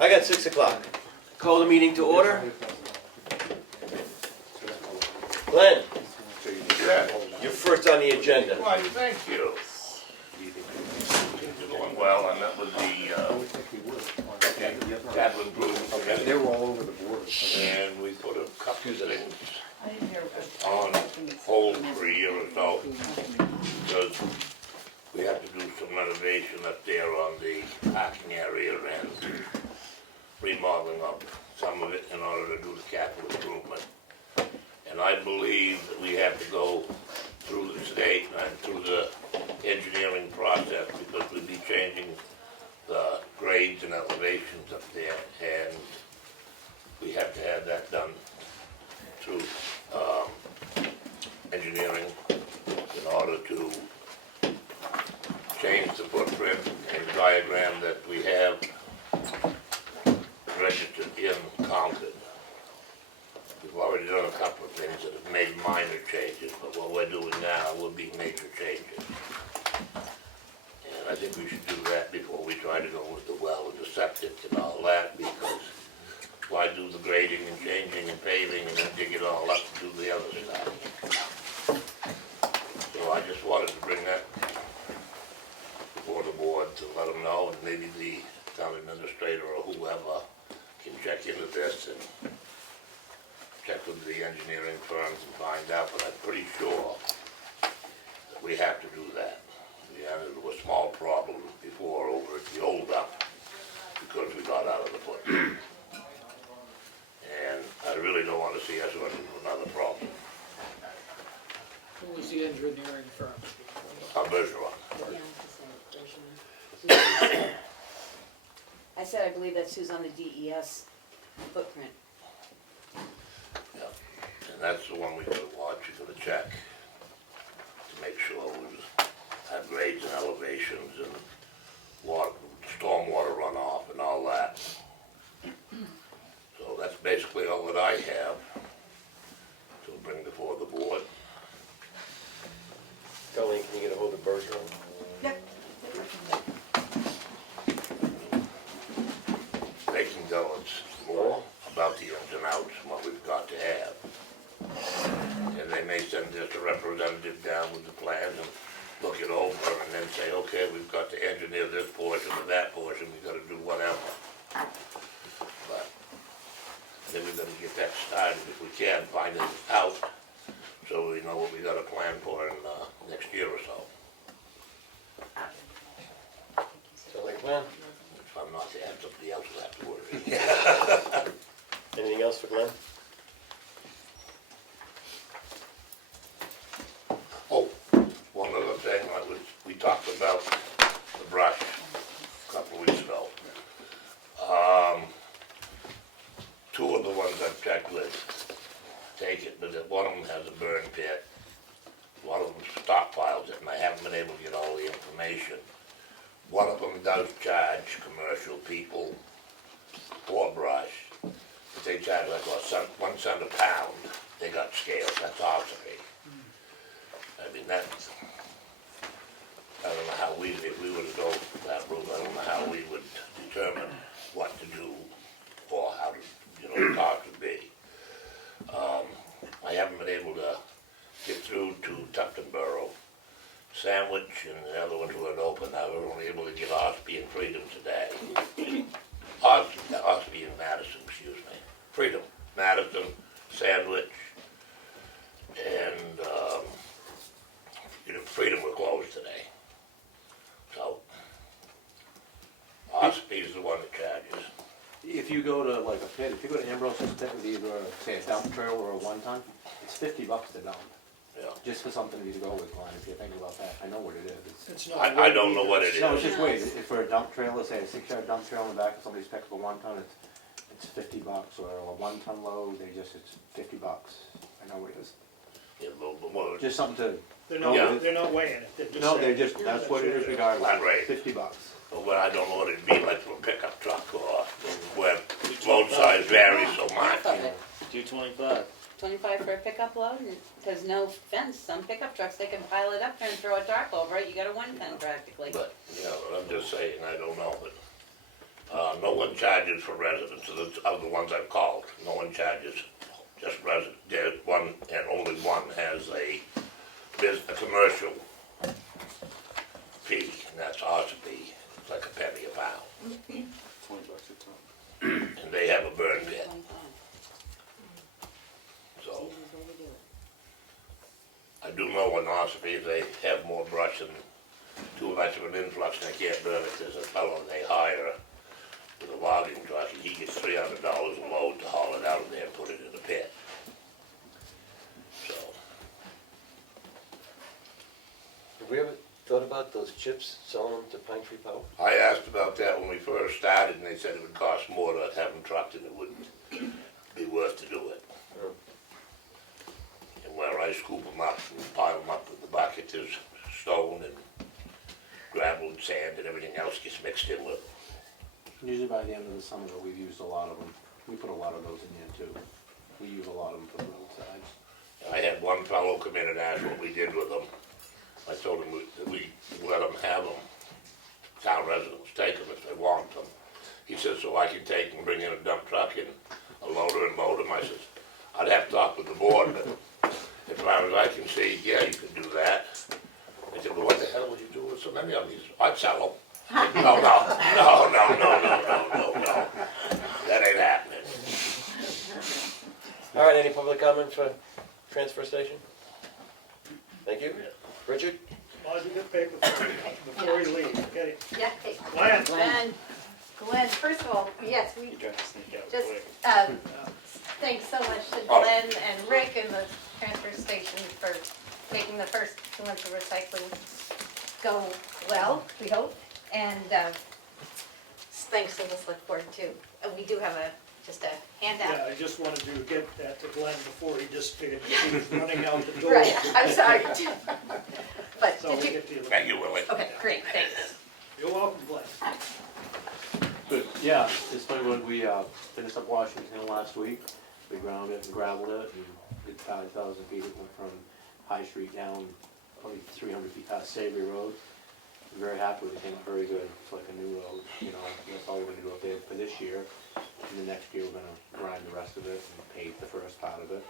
I got 6 o'clock. Call the meeting to order. Glenn, Yeah. you're first on the agenda. Why, thank you. Things are going well, and that was the capital improvement They committee, were all over the board. and we put a couple of things on hold for a year or so, because we have to do some renovation up there on the parking area and remodeling of some of it in order to do the capital improvement. And I believe that we have to go through the state and through the engineering process, because we'll be changing the grades and elevations up there, and we have to have that done through engineering in order to change the footprint and diagram that we have registered in Concord. We've already done a couple of things that have made minor changes, but what we're doing now will be major changes. And I think we should do that before we try to go with the well and the septic and all that, because why do the grading and changing and paving and then dig it all up and do the other stuff? So I just wanted to bring that before the board to let them know, and maybe the town administrator or whoever can check into this and check with the engineering firms and find out, but I'm pretty sure that we have to do that. We had a small problem before over at the old dump because we got out of the foot. And I really don't want to see us run into another problem. Who was the engineering firm? Bergeron. I said I believe that's who's on the DES footprint. Yeah. And that's the one we gotta watch, we gotta check to make sure we have grades and elevations and water, stormwater runoff and all that. So that's basically all that I have to bring before the board. Darlene, can you get a hold of Bergeron? Yep. They can tell us more about the ins and outs and what we've got to have. And they may send just a representative down with the plans and look it over and then say, okay, we've got to engineer this portion or that portion, we've got to do whatever. But then we've got to get that started if we can, find it out, so we know what we got to plan for in next year or so. Sounds like a plan. If I'm not there, somebody else will have to worry. Anything else for Glenn? Oh, one other thing, we talked about the brush a couple of weeks ago. Two of the ones I've checked with take it, but one of them has a burn pit. One of them stockpiles it, and I haven't been able to get all the information. One of them does charge commercial people for brush, but they charge like 1 cent a pound. They got scales, that's awesome. I mean, that's, I don't know how if we were to go that route, I don't know how we would determine what to do or how to, the cost would be. I haven't been able to get through to Tuftonboro. Sandwich and the other ones weren't open. I was only able to get Ospey and Freedom today. Ospey and Madison, excuse me. Freedom, Madison, Sandwich, and Freedom were closed today. So, Ospey is the one that charges. If you go to like a pit, if you go to Ambrose and pit with either, say, a dump trailer or a 1-ton, it's $50 to dump. Yeah. Just for something to go with, Glenn, if you think about that. I know what it is. It's not I don't know what it is. No, it's just wait, if for a dump trailer, say a 6-yard dump trailer in the back of somebody's pickup, a 1-ton, it's $50, or a 1-ton load, it's $50. I know what it is. Yeah, a little bit more. Just something to, Yeah. they're not weighing it, they're just no, saying. that's what it is regardless. Flat rate. $50. But what I don't know what it'd be like for a pickup truck or where load size varies so much. Half of it. 225. 25 for a pickup load, and there's no fence. Some pickup trucks, they can pile it up there and throw a tarp over it. You got a 1-ton practically. But, I'm just saying, I don't know, but No one charges for residents of the ones I've called. No one charges, just resident. There's one, and only one has a commercial fee, and that's ours fee. It's like a penny a pound. $20 a ton. And they have a burn pit. So I do know in Ossipee they have more brush and too much of an influx and they can't burn it. There's a fellow they hire with a logging truck and he gets $300 a load to haul it out of there and put it in the pit. So, Have we ever thought about those chips, selling them to Pine Tree Power? I asked about that when we first started and they said it would cost more to have them trucked and it wouldn't be worth to do it. Oh. And where I scoop them up and pile them up with the bucket, there's stone and gravel and sand and everything else gets mixed in with them. Usually by the end of the summer, though, we've used a lot of them. We put a lot of those in here too. We use a lot of them for the roadsides. I had one fellow come in and ask what we did with them. I told him that we let them have them, town residents take them if they want them. He said, so I can take and bring in a dump truck and a loader and load them. I said, I'd have to talk with the board, but as far as I can see, yeah, you could do that. I said, well, what the hell would you do with so many of them? He said, I'd sell them. No. That ain't happening. All right, any public comment for transfer station? Thank you. Richard? Why do you get paper before you leave, okay? Yeah, hey, Glenn? Glenn, first of all, yes, we You trying to sneak out just, quick. thanks so much to Oh. Glenn and Rick and the transfer station for making the first 2 months of recycling go well, we hope. And thanks to the select board too. We do have just a handout. Yeah, I just wanted to get that to Glenn before he disappeared. He's running out the door. Right, I'm sorry. But So did we you, get to you. Thank you, Willie. okay, great, thanks. You're welcome, Glenn. Good, yeah, it's funny when we finished up Washington Hill last week, we ground it and gravelled it and did 5,000 feet. It went from High Street down probably 300 feet past Savory Road. I'm very happy with it, it came out very good. It's like a new road, you know, that's all we're gonna do up there for this year. And the next year, we're gonna grind the rest of it and pave the first part of it.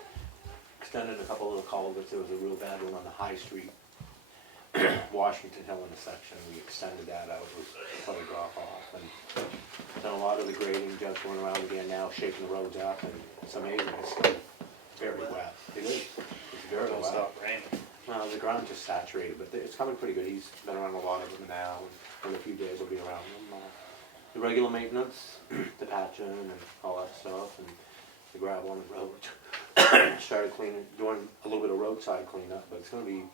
Extended a couple little culverts. There was a real bad one on the High Street, Washington Hill intersection. We extended that out, it was quite a drop off. And done a lot of the grading, just going around again now, shaking the roads up, and it's amazing, it's still very wet. It is, it's very Don't wet. stop raining. Well, the ground's just saturated, but it's coming pretty good. He's been around a lot of them now, and in a few days he'll be around them. The regular maintenance, the patching and all that stuff, and the gravel on the road. Started cleaning, doing a little bit of roadside cleanup, but it's gonna be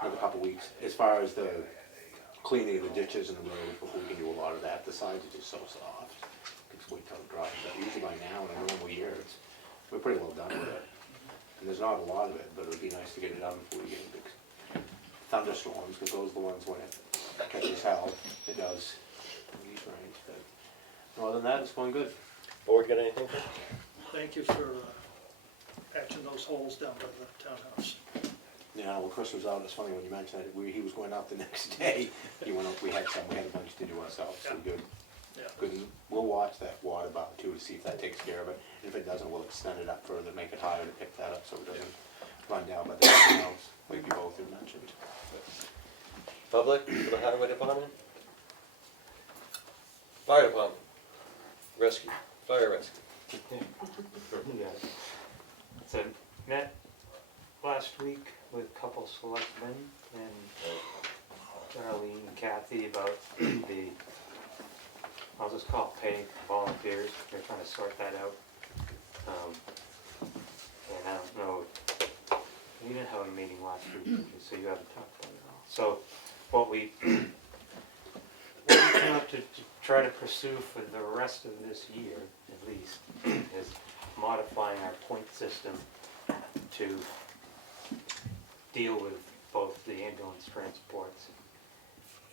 another couple weeks. As far as the cleaning of the ditches and the roads, before we can do a lot of that, the sides are just so soft. Just wait till it dries up. Usually by now, in a normal year, we're pretty well done with it. And there's not a lot of it, but it would be nice to get it done before we get into thunderstorms, because those are the ones when it catches hell, it does in these rains. But other than that, it's going good. Board got anything? Thank you for patching those holes down by the townhouse. Yeah, well, Chris was out, it's funny when you mentioned it, he was going out the next day. He went out, we had a bunch to do ourselves, so good. Yeah. Good, we'll watch that water bottle too, to see if that takes care of it. And if it doesn't, we'll extend it up further, make it higher to pick that up, so it doesn't run down by the house, like you both had mentioned. Public for the highway department? Fire department? Rescue, fire rescue. Yeah. So met last week with a couple selectmen and Darlene and Kathy about the, I'll just call it pay volunteers. They're trying to sort that out. And I don't know, we didn't have a meeting last week, so you haven't talked about it at all. So what we came up to try to pursue for the rest of this year, at least, is modifying our point system to deal with both the ambulance transports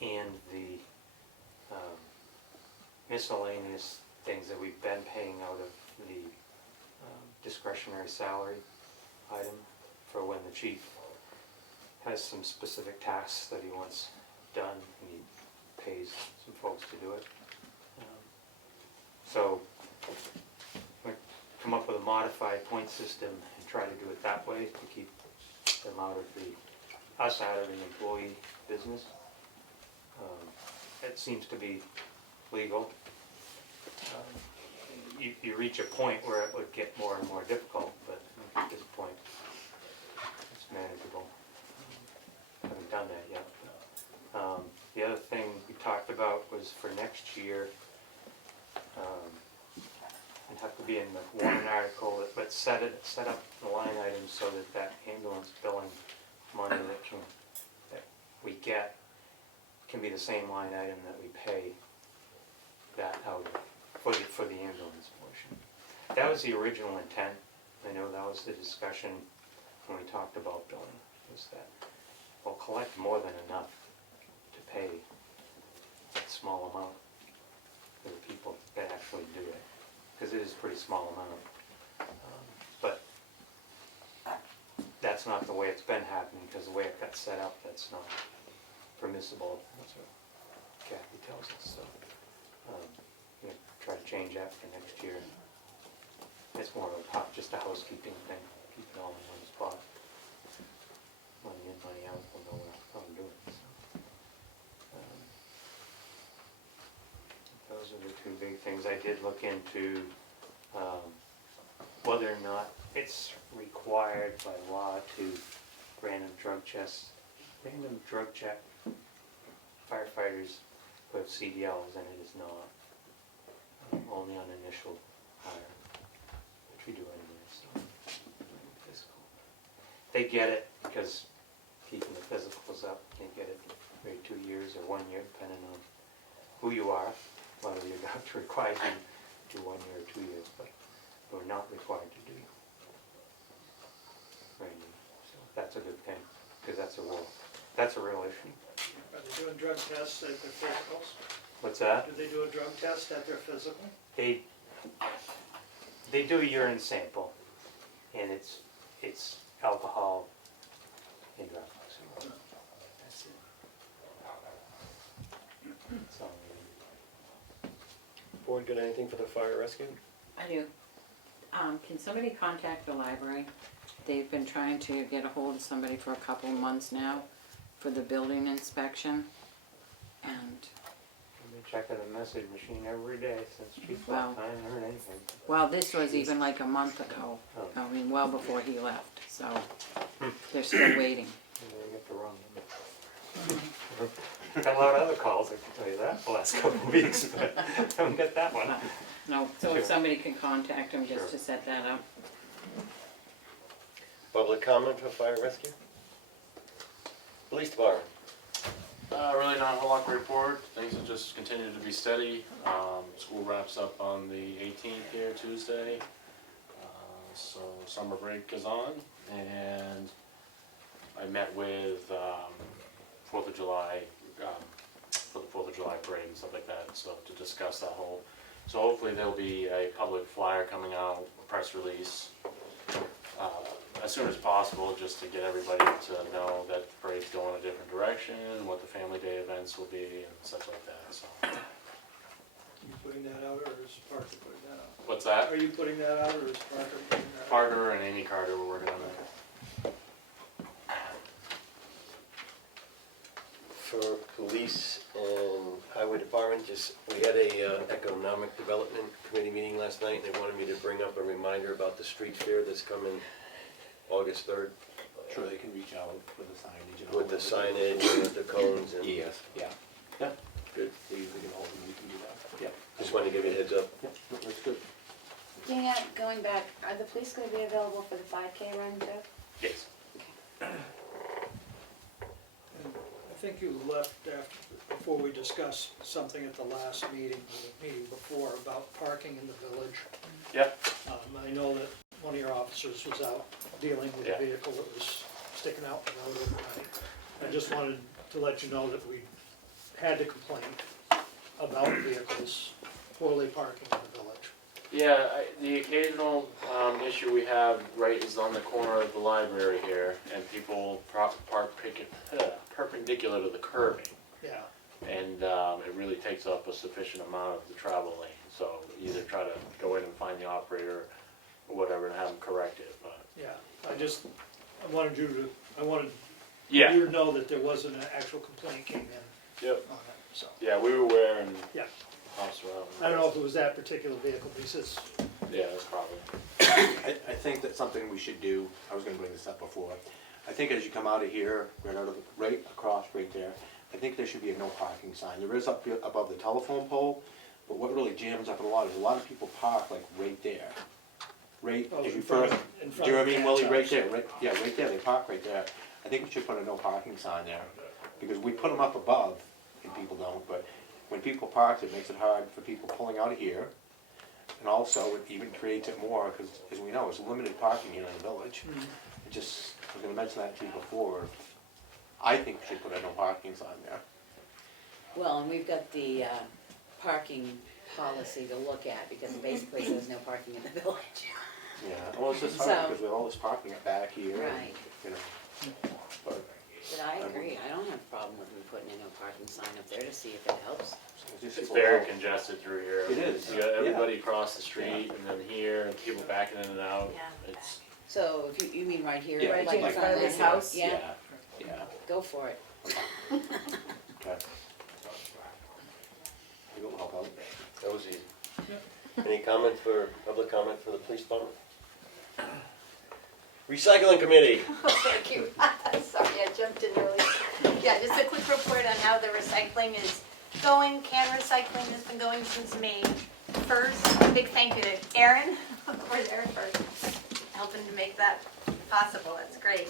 and the miscellaneous things that we've been paying out of the discretionary salary item for when the chief has some specific tasks that he wants done, and he pays some folks to do it. modified point system and try to do it that way to keep them out of us out of the employee business. It seems to be legal. You reach a point where it would get more and more difficult, but at this point, it's manageable. Haven't done that yet. The other thing we talked about was for next year, it'd have to be in the warrant article, but set up the line items so that ambulance billing money that we get can be the same line item that we pay that out for the ambulance portion. That was the original intent. I know that was the discussion when we talked about billing, was that we'll collect more than enough to pay that small amount for the people that actually do it, because it is a pretty small amount. But that's not the way it's been happening, because the way it got set up, that's not permissible. That's what Kathy tells us, so we're gonna try to change that for next year. It's more of just a housekeeping thing, keep it all in one spot. Money in, money out, we'll know how to do it, so. Those are the two big things. I did look into whether or not it's required by law to random drug check firefighters who have CDLs, and it is not. Only on initial hire, which we do anyway, so. Physical. They get it because keeping the physicals up, they get it every 2 years or 1 year, depending on who you are, whether your doctor requires you to do 1 year or 2 years, but we're not required to do training. So that's a good thing, because that's a real issue. Are they doing drug tests at their physicals? What's that? Do they do a drug test at their physical? They do a urine sample, and it's alcohol and drugs. That's it. So, Board got anything for the fire rescue? I do. Can somebody contact the library? They've been trying to get a hold of somebody for a couple of months now for the building inspection. And, I've been checking the message machine every day since Chief Wow. left. I haven't heard anything. well, this was even like a month ago. Oh. I mean, well before he left, so they're still waiting. Maybe I get the wrong number. Got a lot of other calls, I can tell you that, the last couple of weeks, but I haven't got that one. No, so Sure. if somebody can contact him just Sure. to set that up. Public comment for fire rescue? Police department? Really not a whole lot to report. Things have just continued to be steady. School wraps up on the 18th here, Tuesday. So summer break is on, and I met with 4th of July, for the 4th of July parade and stuff like that, so to discuss that whole. So hopefully there'll be a public flyer coming out, a press release, as soon as possible, just to get everybody to know that the parade's going a different direction, what the family day events will be, and such like that, so. You putting that out, or is Parker putting that out? What's that? Are you putting that out, or is Parker putting that out? Parker and Amy Carter were working on that. For police and highway department, we had a economic development committee meeting last night, and they wanted me to bring up a reminder about the street fair that's coming August 3rd. Sure, they can reach out with the signage and all. With the signage and with the cones and. Yes, yeah. Yeah. Good. They usually get hold of me, we can do that. Yeah. Just wanted to give you a heads up. Yeah, no, that's good. Dana, going back, are the police gonna be available for the 5K run too? Yes. I think you left before we discussed something at the last meeting, or the meeting before, about parking in the village. Yep. I know that one of your officers was out dealing with Yeah. a vehicle that was sticking out in the road overnight. I just wanted to let you know that we had a complaint about vehicles poorly parking in the village. Yeah, the occasional issue we have, right, is on the corner of the library here, and people park perpendicular to the curbing. Yeah, And it really takes up a sufficient amount of the travel lane. So either try to go in and find the operator, or whatever and have them correct it, but. Yeah, I wanted you Yeah, to know that there wasn't an actual complaint came in yep, on it, so. yeah, we were aware and Yeah. hopped around. I don't know if it was that particular vehicle, but he says, Yeah, that's probably. I think that's something we should do, I was gonna bring this up before. I think as you come out of here, right across right there, I think there should be a no parking sign. There is up here above the telephone pole, but what really jams up a lot is a lot of people park like right there. Right, oh, as you in front first, of, in do front you know of what I mean, Pat's Willie, right house. there, right, yeah, right there, they park right there. I think we should put a no parking sign there, because we put them up above, and people don't, but when people park, it makes it hard for people pulling out of here. And also, it even creates it more, because as we know, it's limited parking here in the village. Mhm. It just, I was gonna mention that to you before, I think we should put a no parking sign there. Well, and we've got the parking policy to look at, because it basically says no parking in the village. Yeah, well, it's just hard, So- because we have all this parking up back here, and, Right, you know, but but I agree, I don't have a problem with me putting a no parking sign up there to see if it helps. just It's people very know. congested through here. It is, You got yeah. everybody across the street and then here and people backing in and out. Yeah. It's, So if you mean right here? Yeah, like Right here in front of this his house? Yeah, Yeah, go for it. okay. You will help out. That was easy. Any comment public comment for the police department? Recycling committee. Thank you. Sorry, I jumped in early. Yeah, just a quick report on how the recycling is going. Can recycling has been going since May 1st. Big thank you to Aaron, of course, Aaron for helping to make that possible. That's great.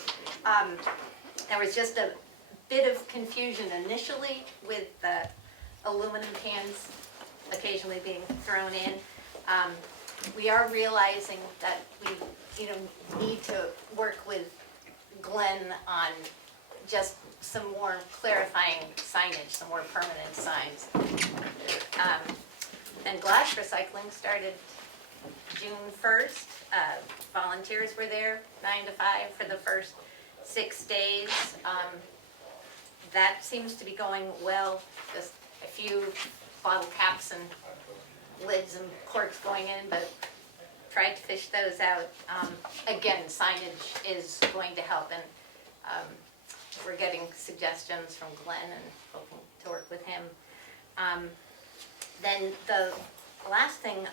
There was just a bit of confusion initially with the aluminum cans occasionally being thrown in. We are realizing that we, need to work with Glenn on just some more clarifying signage, some more permanent signs. And glass recycling started June 1st. Volunteers were there 9 to 5 for the first 6 days. That seems to be going well. Just a few bottle caps and lids and corks going in, but tried to fish those out. Again, signage is going to help, and we're getting suggestions from Glenn and hoping to work with him. Then the last thing,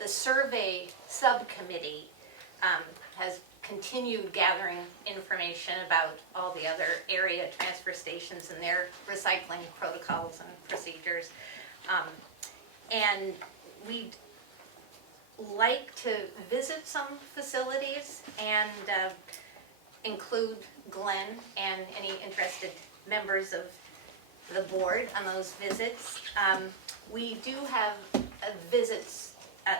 the survey subcommittee has continued gathering information about all the other area transfer stations and their recycling protocols and procedures. And we'd like to visit some facilities and include Glenn and any interested members of the board on those visits. We do have visits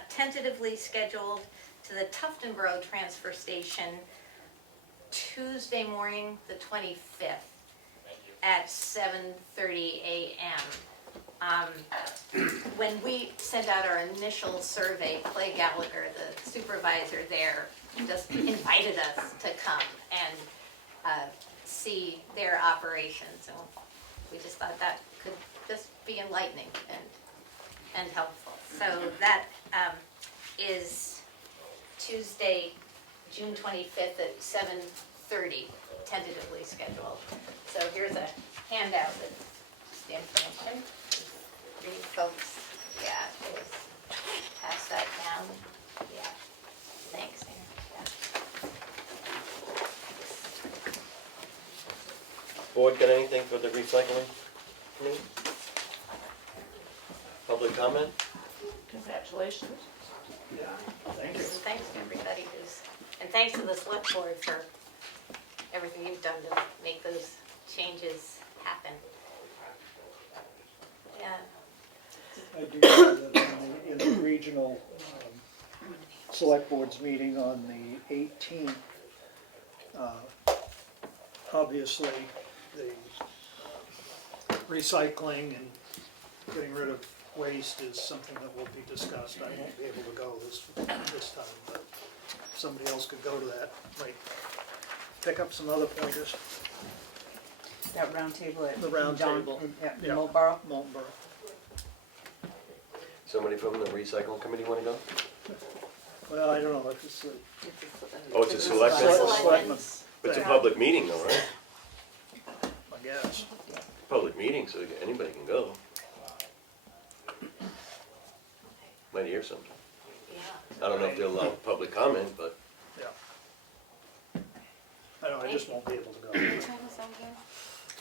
tentatively scheduled to the Tuftonboro transfer station Tuesday morning, the 25th at 7:30 a.m. When we sent out our initial survey, Clay Gallagher, the supervisor there, just invited us to come and see their operations. And we just thought that could just be enlightening and helpful. So that is Tuesday, June 25th at 7:30, tentatively scheduled. So here's a handout with the information. Read folks, yeah, it was, pass that down, yeah. Thanks, Aaron. Board got anything for the recycling committee? Public comment? Congratulations. Thank you. And thanks to everybody and thanks to the select board for everything you've done to make those changes happen. Yeah. I do know that in the regional select board's meeting on the 18th, obviously, the recycling and getting rid of waste is something that will be discussed. I won't be able to go this time, but if somebody else could go to that, might pick up some other pointers. That round table at The round John- table. at Yeah. Marlboro. Marlboro. Somebody from the recycling committee wanna go? Well, I don't know if it's, Oh, it's a It's selectmen? Selectmen. But it's a public meeting though, right? I guess. Public meeting, so anybody can go. Might hear something. I don't know if they'll allow public comment, but Yeah. I know, I just won't be able to go. What time is that again?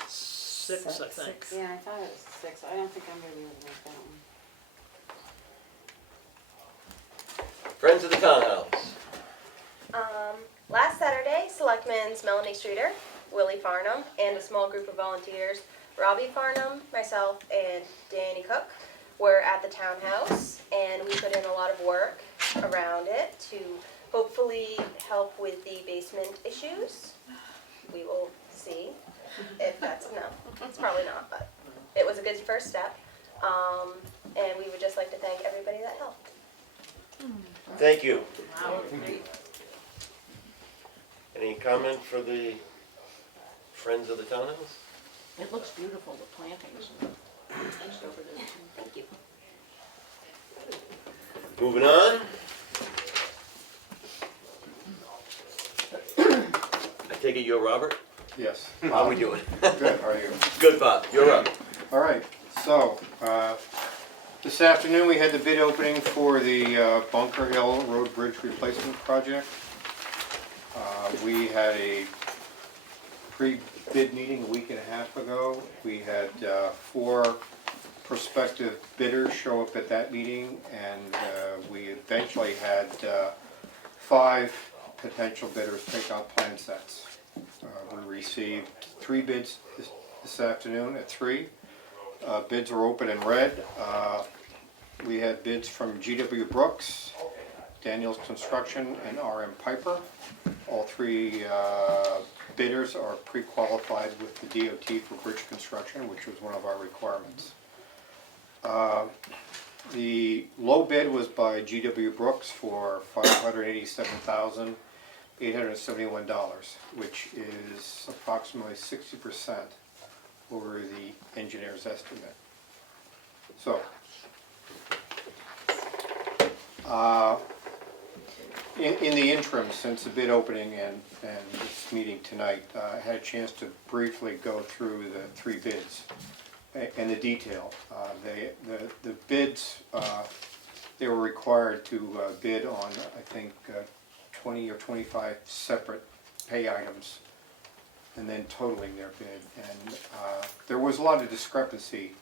6, I think. Yeah, I thought it was 6, I don't think I'm gonna be able to make that one. Friends of the Townhouse. Last Saturday, Selectmen's Melanie Streeter, Willie Farnum, and a small group of volunteers, Robbie Farnum, myself, and Danny Cook, were at the townhouse, and we put in a lot of work around it to hopefully help with the basement issues. We will see if that's enough. It's probably not, but it was a good first step. And we would just like to thank everybody that helped. Thank you. Wow, great. Any comment for the Friends of the Townhouse? It looks beautiful, the plantings. Nice over there too. Thank you. Moving on. I take it you're Robert? Yes. How we doing? Good, how are you? Good, Bob. You're up. All right, so, this afternoon we had the bid opening for the Bunker Hill Road Bridge Replacement Project. We had a pre-bid meeting a week and a half ago. We had 4 prospective bidders show up at that meeting, and we eventually had 5 potential bidders take out plan sets. We received 3 bids this afternoon at 3. Bids were open and read. We had bids from G.W. Brooks, Daniels Construction, and R.M. Piper. All 3 bidders are pre-qualified with the DOT for bridge construction, which was one of our requirements. The low bid was by G.W. Brooks for $587,871, which is approximately 60% over the engineer's estimate. So, in the interim, since the bid opening and this meeting tonight, I had a chance to briefly go through the 3 bids and the detail. The bids, they were required to bid on, I think, 20 or 25 separate pay items and then totaling their bid. And there was a lot of discrepancy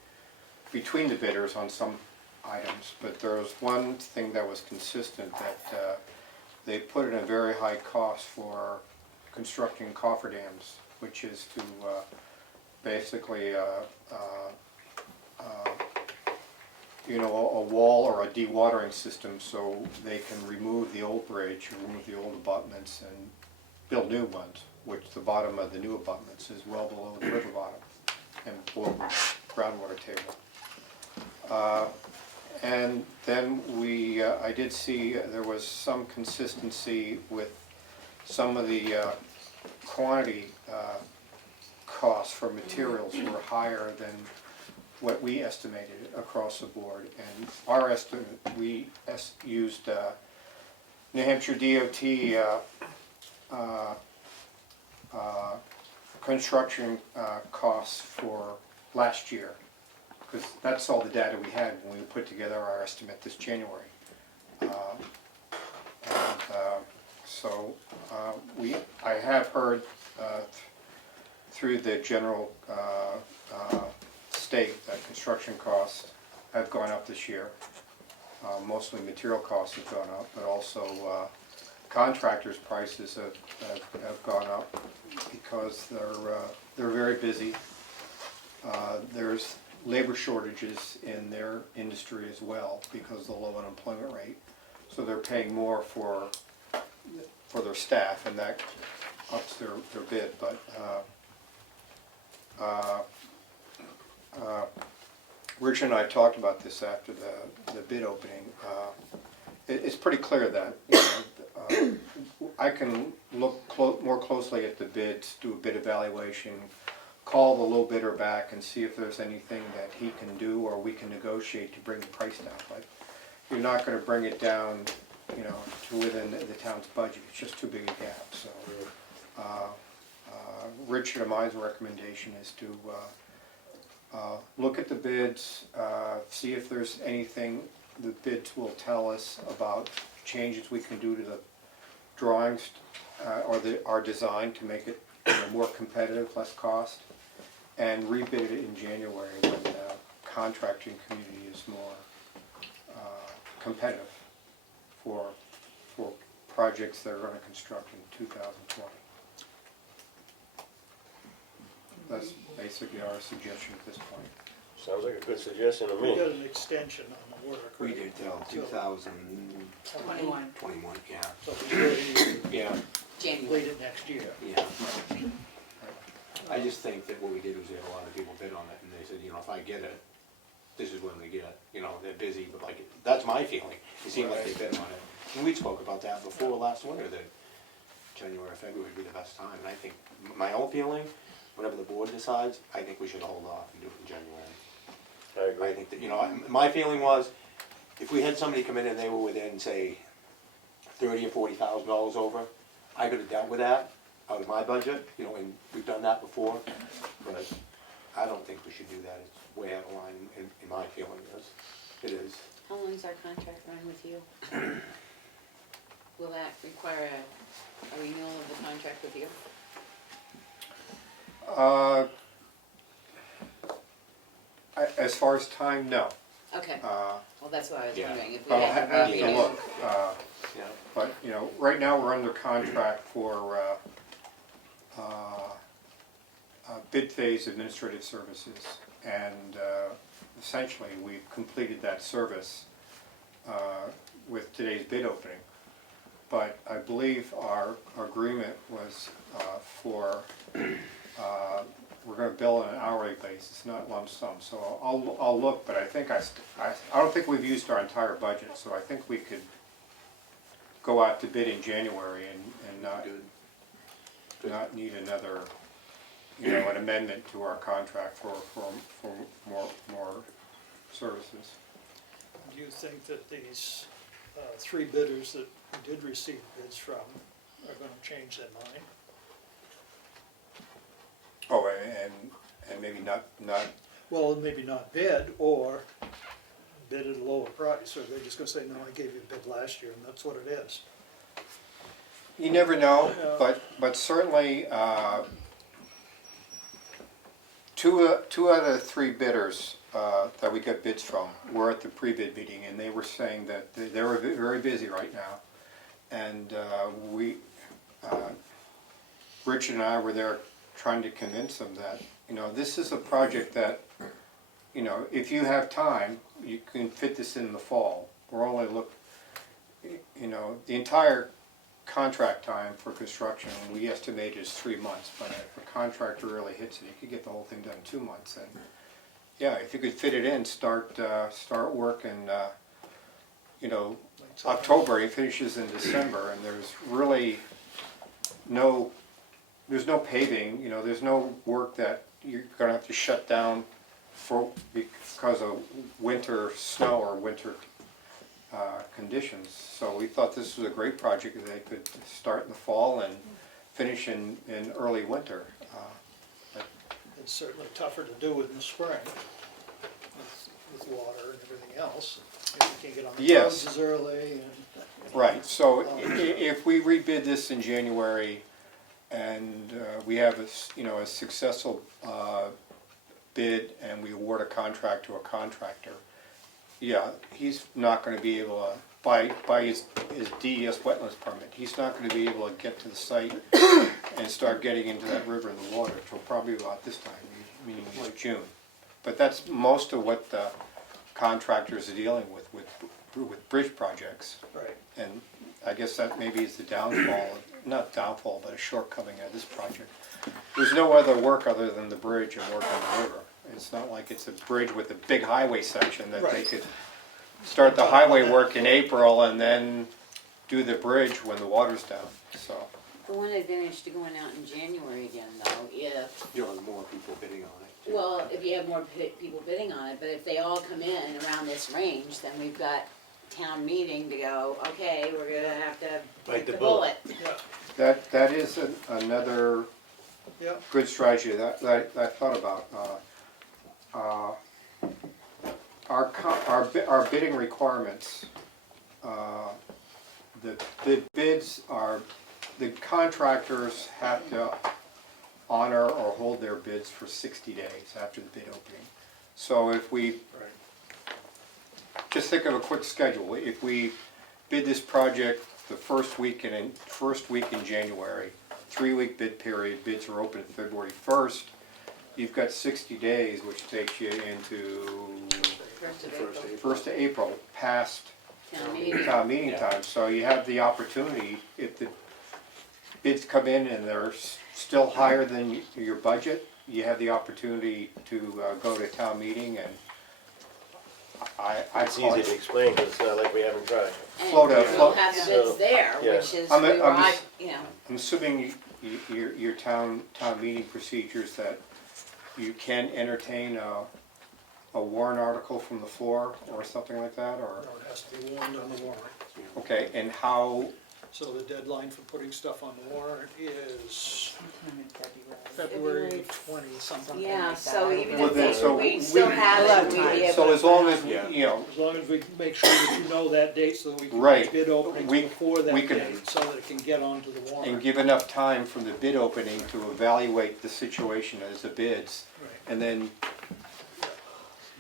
between the bidders on some items, but there was one thing that was consistent, that they put in a very high cost for constructing cofferdams, which is to basically you know, a wall or a dewatering system so they can remove the old bridge, remove the old abutments and build new ones, which the bottom of the new abutments is well below the river bottom and below the groundwater table. And then I did see there was some consistency with some of the quantity costs for materials were higher than what we estimated across the board. And our estimate, we used New Hampshire DOT construction costs for last year, because that's all the data we had when we put together our estimate this January. I have heard through the general state that construction costs have gone up this year. Mostly material costs have gone up, but also contractors' prices have gone up because they're very busy. There's labor shortages in their industry as well because of the low unemployment rate. So they're paying more for their staff, and that ups their bid. But Rich and I talked about this after the bid opening. It's pretty clear that, you know, I can look more closely at the bids, do a bid evaluation, call the low bidder back and see if there's anything that he can do or we can negotiate to bring the price down. But you're not going to bring it down you know, to within the town's budget. It's just too big a gap, so. Richard and my recommendation is to look at the bids, see if there's anything the bids will tell us about changes we can do to the drawings or our design to make it, you know, more competitive, less cost, and rebid it in January when the contracting community is more competitive for projects that are going to construct in 2020. That's basically our suggestion at this point. Sounds like a good suggestion to We me. got an extension on the work, We right? did till Until 2021, 21. yeah. So we really Yeah, January. complete it next year. yeah. I just think that what we did was we had a lot of people bid on it, and they said, you know, if I get it, this is when they get it. You know, they're busy, but like, that's my feeling. It seemed like they bid on it. And we spoke about that before last winter, that January or February would be the best time. And I think, my own feeling, whatever the board decides, I think we should hold off and do it in January. I agree. I think that, you know, my feeling was, if we had somebody come in and they were within, say, $30,000 or $40,000 over, I could have dealt with that out of my budget, you know, and we've done that before, but I don't think we should do that. It's way out of line in my feeling, it is. How long is our contract run with you? Will that require a renewal of the contract with you? As far as time, no. Okay, Uh, well, that's what I was Yeah. wondering, if we I'll had to have to renew. look. Yeah. But, you know, right now we're under contract for bid phase administrative services. And essentially, we've completed that service with today's bid opening. But I believe our agreement was for, we're gonna bill on an hourly basis, not lump sum. So I'll look, but I think I don't think we've used our entire budget, so I think we could go out to bid in January and not need another, you know, an amendment to our contract for more services. Do you think that these three bidders that we did receive bids from are gonna change their mind? Oh, and maybe not, Well, maybe not bid, or bid at a lower price, or they're just gonna say, no, I gave you a bid last year, and that's what it is. you never know, Yeah. but certainly, two out of the three bidders that we got bids from were at the pre-bid meeting, and they were saying that they were very busy right now. And Richard and I were there trying to convince them that, you know, this is a project that, you know, if you have time, you can fit this in the fall. We're only you know, the entire contract time for construction, we estimate is 3 months, but if a contractor really hits it, he could get the whole thing done in 2 months. And yeah, if you could fit it in, start work in, you know, October, he finishes in December, and there's really there's no paving, you know, there's no work that you're gonna have to shut down because of winter snow or winter conditions. So we thought this was a great project that they could start in the fall and finish in early winter. It's certainly tougher to do in the spring with water and everything else. You can't get on the Yes. roads as early and. Right, so if we rebid this in January and we have a successful bid and we award a contract to a contractor, yeah, he's not gonna be able to, by his DES wetlands permit, he's not gonna be able to get to the site and start getting into that river in the water till probably about this time, meaning like June. But that's most of what the contractors are dealing with bridge projects. Right. And I guess that maybe is the downfall, not downfall, but a shortcoming of this project. There's no other work other than the bridge and work on the river. It's not like it's a bridge with a big highway section that they Right. could start the highway work in April and then do the bridge when the water's down, so. The one advantage to going out in January again, though, if, You'll have more people bidding on it. well, if you have more people bidding on it, but if they all come in around this range, then we've got town meeting to go, okay, we're gonna have to Bite bite the the bullet. bullet. That is another Yeah, good strategy that I thought about. Our bidding requirements, the bids are, the contractors have to honor or hold their bids for 60 days after the bid opening. So if we, just think of a quick schedule, if we bid this project the first week in January, 3-week bid period, bids are open February 1st, you've got 60 days, which takes you into First of April, 1st of April, past town meeting. town meeting time. So you have the opportunity, if the bids come in and they're still higher than your budget, you have the opportunity to go to town meeting, and I It's easy to explain, because it's not like we haven't tried. Float And out, we'll float. have the So, bids there, yeah. which is, I'm- we were, I'm just- you know, I'm assuming your town meeting procedures that you can entertain a warrant article from the floor or something like that, or, no, it has to be warned on the warrant. okay, and how, So the deadline for putting stuff on the warrant is Sometime in February. February 20 something. yeah, like so that. even Well, if then, so we still we- have We'll have it, we'd time. be able so to. as long as, Yeah. you know, As long as we make sure that you know that date so that we can Right. make bid openings We- before that we can- date, so that it can get onto the and warrant. give enough time from the bid opening to evaluate the situation as the bids, Right. and then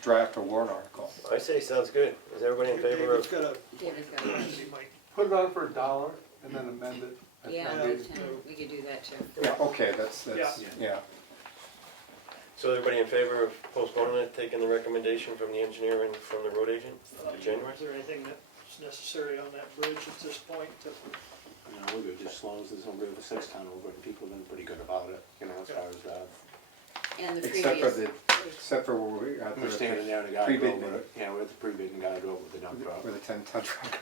draft a warrant article. I say sounds good. Is everybody in favor David's of? got a, David's got it. he might, Put it on for $1 and then amend it. at Yeah, town meeting. we could do that too. Yeah, okay, that's, Yeah. yeah. So everybody in favor of postponing it, taking the recommendation from the engineer and from the road agent to January? is there anything that's necessary on that bridge at this point? You know, we're good, just as long as there's no real 6 ton over it, and people have been pretty good about it, you know, as far as that. And the Except for previous, except for where we got We're standing there and the guy Pre-bid drove meeting. it, yeah, we're at the pre-bid and the guy drove with the dump truck. with a 10-ton truck.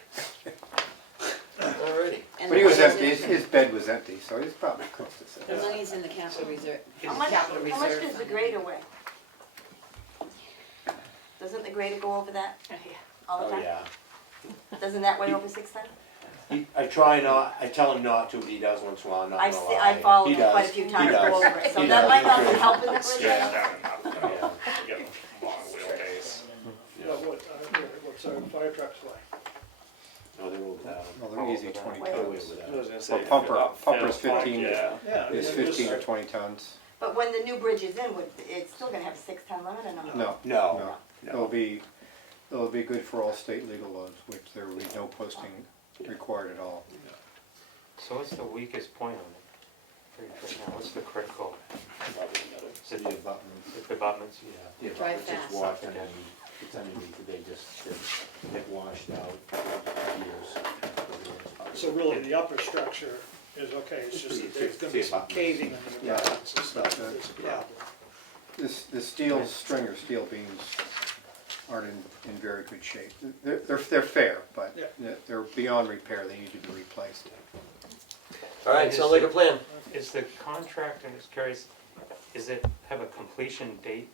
Alrighty. and But he was the empty, money's his bed was empty, so he's probably close to the 6. money's in the capital reserve, How much, capital how much reserve does the fund. grader weigh? Doesn't the grader go over that all the Oh, time? yeah. Doesn't that weigh over 6 ton? I try not, I tell him not to, but he does once in a while, I'm not I've gonna seen, lie. I've followed He him quite a does. few He times does. go over it, so He that does. might not He's be good. helping the bridge. Yeah. What's our fire trucks like? No, they're over that. Well, they're easy 20 Way They're way tons. over that. Well, pumper's 15, Yeah. Yeah. is I mean, 15 or just- 20 tons. But when the new bridge is in, it's still gonna have a 6 ton limit or not? No, No, it'll be good for all state legal loads, which there will be no posting required at all. So what's the weakest point on it? Right now, what's the critical? Is it the abutments. the abutments? Yeah, the Drive abutments, it's fast. washed underneath, it's underneath, they get washed out for years. So really, the upper structure is okay, it's just that there's gonna be some caving in the Yeah. abutments and stuff, But, that's a problem. The steel string or steel beams aren't in very good shape. They're fair, but Yeah. they're beyond repair, they need to be replaced. All right, sounds like a plan. Is the contract, I'm just curious, is it have a completion date?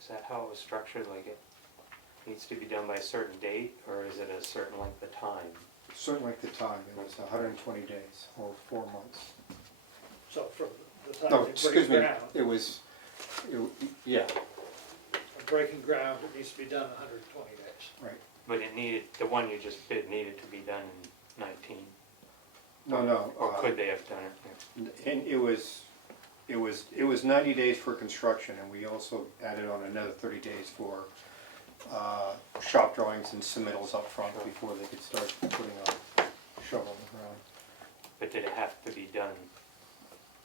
Is that how it was structured, like it needs to be done by a certain date, or is it a certain length of time? Certainly at the time, it was 120 days or 4 months. So from the time No, they break excuse me, ground, yeah, breaking ground, it needs to be done in 120 days. right. But it needed, the one you just bid needed to be done in 19? No, Or could they have done it? and it was 90 days for construction, and we also added on another 30 days for shop drawings and submittals up front before they could start putting a shovel in the ground. But did it have to be done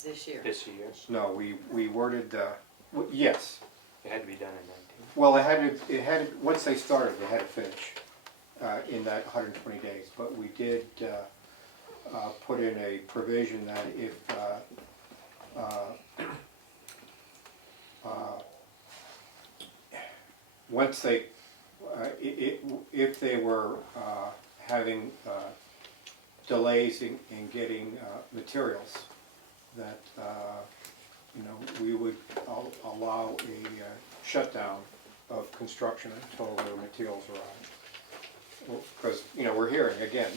This year. this year? No, we worded, yes. It had to be done in 19? Well, it had to, once they started, they had to finish in that 120 days. But we did put in a provision that if once they, if they were having delays in getting materials, that we would allow a shutdown of construction until the materials arrive. because, we're hearing, again,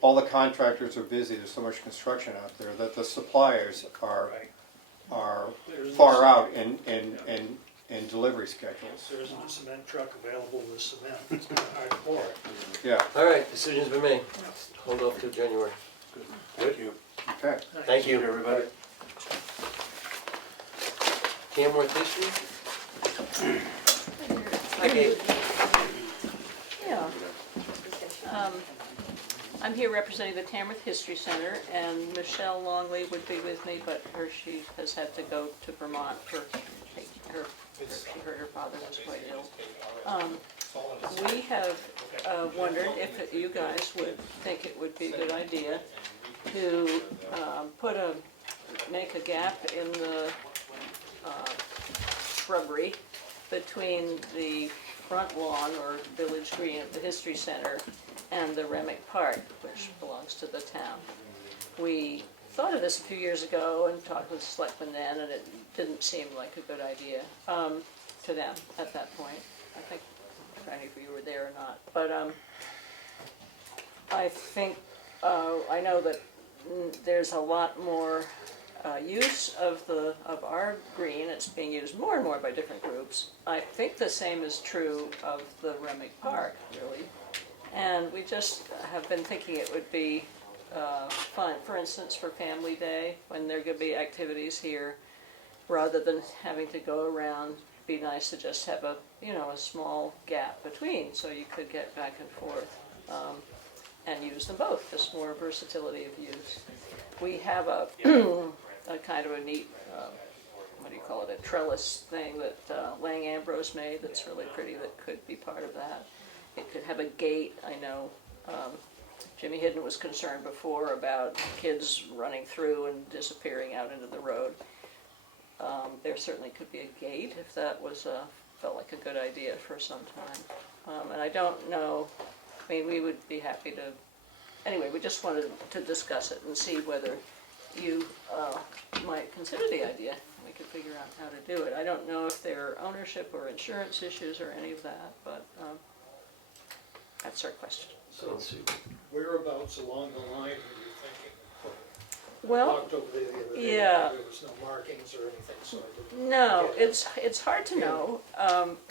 all the contractors are busy, there's so much construction out there, that the suppliers are far out in delivery schedules. There isn't a cement truck available with cement, it's kind of hard to pour it. Yeah, All right, decision's been made. Hold off till January. Thank you. okay. Thank you. Everybody. Tamworth history? Okay. Yeah. I'm here representing the Tamworth History Center, and Michelle Longley would be with me, but she has had to go to Vermont for she heard her father was quite ill. We have wondered if you guys would think it would be a good idea to make a gap in the shrubbery between the front lawn or village green of the History Center and the Remick Park, which belongs to the town. We thought of this a few years ago and talked with the selectmen then, and it didn't seem like a good idea to them at that point. I think, I don't know if you were there or not, but I think, I know that there's a lot more use of our green. It's being used more and more by different groups. I think the same is true of the Remick Park, really. And we just have been thinking it would be fun, for instance, for Family Day, when there could be activities here, rather than having to go around. Be nice to just have a small gap between, so you could get back and forth and use them both. Just more versatility of use. We have a kind of a neat, a trellis thing that Lang Ambrose made that's really pretty, that could be part of that. It could have a gate. I know Jimmy Hidden was concerned before about kids running through and disappearing out into the road. There certainly could be a gate if that was felt like a good idea for some time. And I don't know, we would be happy to, anyway, we just wanted to discuss it and see whether you might consider the idea. We could figure out how to do it. I don't know if there are ownership or insurance issues or any of that, but that's our question. So let's see. Whereabouts along the line were you thinking of putting it? Well, I walked over there the other day, yeah. there was no markings or anything, so I didn't. No, it's hard to know.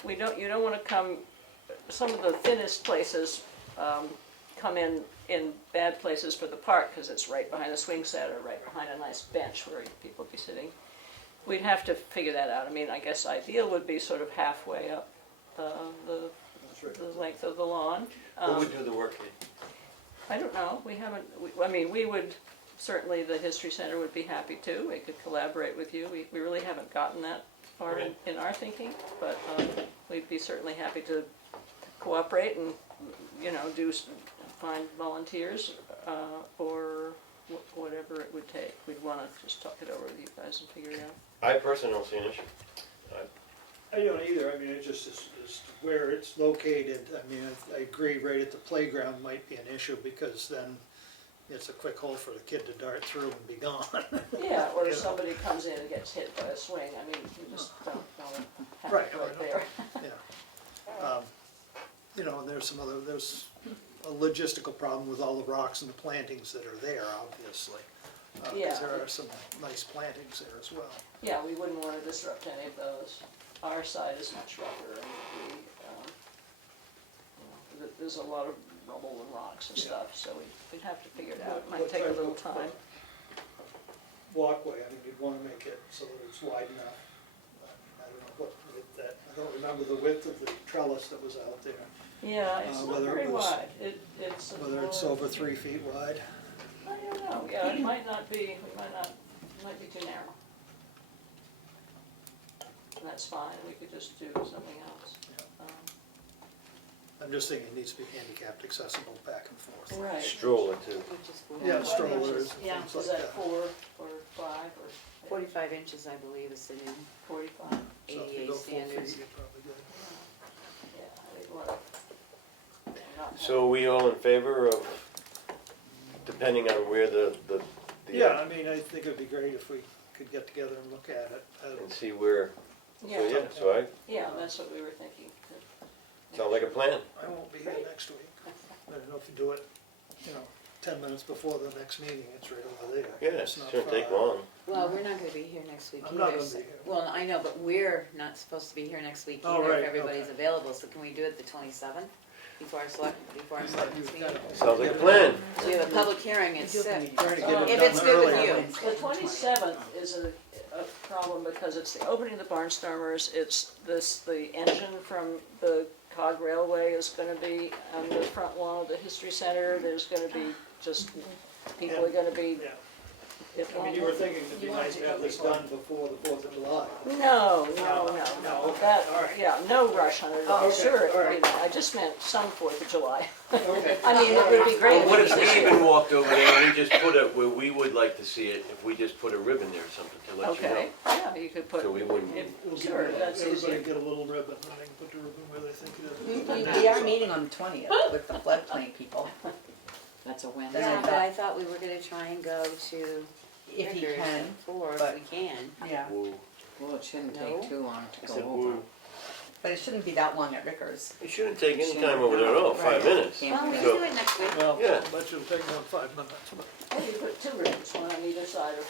You don't want to come, some of the thinnest places come in bad places for the park, because it's right behind the swing set or right behind a nice bench where people would be sitting. We'd have to figure that out. I guess ideal would be sort of halfway up the length of the lawn. Who would do the work? I don't know. We haven't. We would certainly. The History Center would be happy to. We could collaborate with you. We really haven't gotten that far in our thinking, but we'd be certainly happy to cooperate and find volunteers or whatever it would take. We'd want to just talk it over with you guys and figure it out. I personally don't see an issue. I don't either, it just is where it's located. I agree, right at the playground might be an issue, because then it's a quick hole for the kid to dart through and be gone. Yeah, or if somebody comes in and gets hit by a swing, you just don't want to have Right, it right there. Yeah. And there's a logistical problem with all the rocks and the plantings that are there, obviously. Yeah. Because there are some nice plantings there as well. Yeah, we wouldn't want to disrupt any of those. Our side is much rougher, and there's a lot of rubble and rocks and stuff, so we'd have to figure it out. It might take a little time. Walkway, you'd want to make it so that it's wide enough. I don't know what width that, I don't remember the width of the trellis that was out there. Yeah, it's not very wide. It's Whether it's over 3 feet wide. I don't know. Yeah, it might be too narrow. And that's fine. We could just do something else. I'm just thinking it needs to be handicapped accessible back and forth. Right. Stroller too. Yeah, strollers and Yeah. things Is like that that. 4 or 5 or 45 inches, I believe, is the new 45? So if you ADA go 4 standards. feet, you're probably good. Yeah, I think we'll not So are we all in favor of, depending on where the Yeah, I think it'd be great if we could get together and look at it. and see where, Yeah, so I, yeah, that's what we were thinking. Sounds like a plan. I won't be here next week. I don't know if you do it, 10 minutes before the next meeting, it's right over there. Yeah, It's it not shouldn't take far. long. Well, we're not gonna be here next week I'm not either, gonna so- be here. Well, I know, but we're not supposed to be here next week Oh, either right, if everybody's okay. available, so can we do it the 27th? Before our selectmen's meeting? Sounds like a plan. So we have a public hearing at 6. Trying to get it If done it's good with early. you. The 27th is a problem because it's the opening of the Barnstormers, it's the engine from the Cog Railway is gonna be on the front wall of the History Center, there's gonna be just, people are gonna be. Yeah. it I mean, won't- you were thinking it'd be nice to have this done before the 4th of July. No, okay, that, all right. yeah, no rush on it, Oh, okay, sure, all right. I just meant some 4th of July. Okay. I mean, it would be great. What if if we we could- even walked over there and we just put where we would like to see it, if we just put a ribbon there or something to let you know? Okay, yeah, you could put, So we wouldn't, We'll give sure, that's everybody easier. get a little ribbon, and they can put the ribbon where they think it is. We are meeting on the 20th with the floodplain people, That's a win. Yeah, but I thought we were gonna try and go to if you Rikers can, at 4 but- if we can. yeah. Well, it shouldn't No. take too long to I go said, over. woo. But it shouldn't be that long at Rickers. it shouldn't take any time over there at all, 5 minutes. Well, we can So- do it next week. Well, Yeah. I bet you'll take more than 5 minutes, but oh, you put 2 ribbons, one on either side of.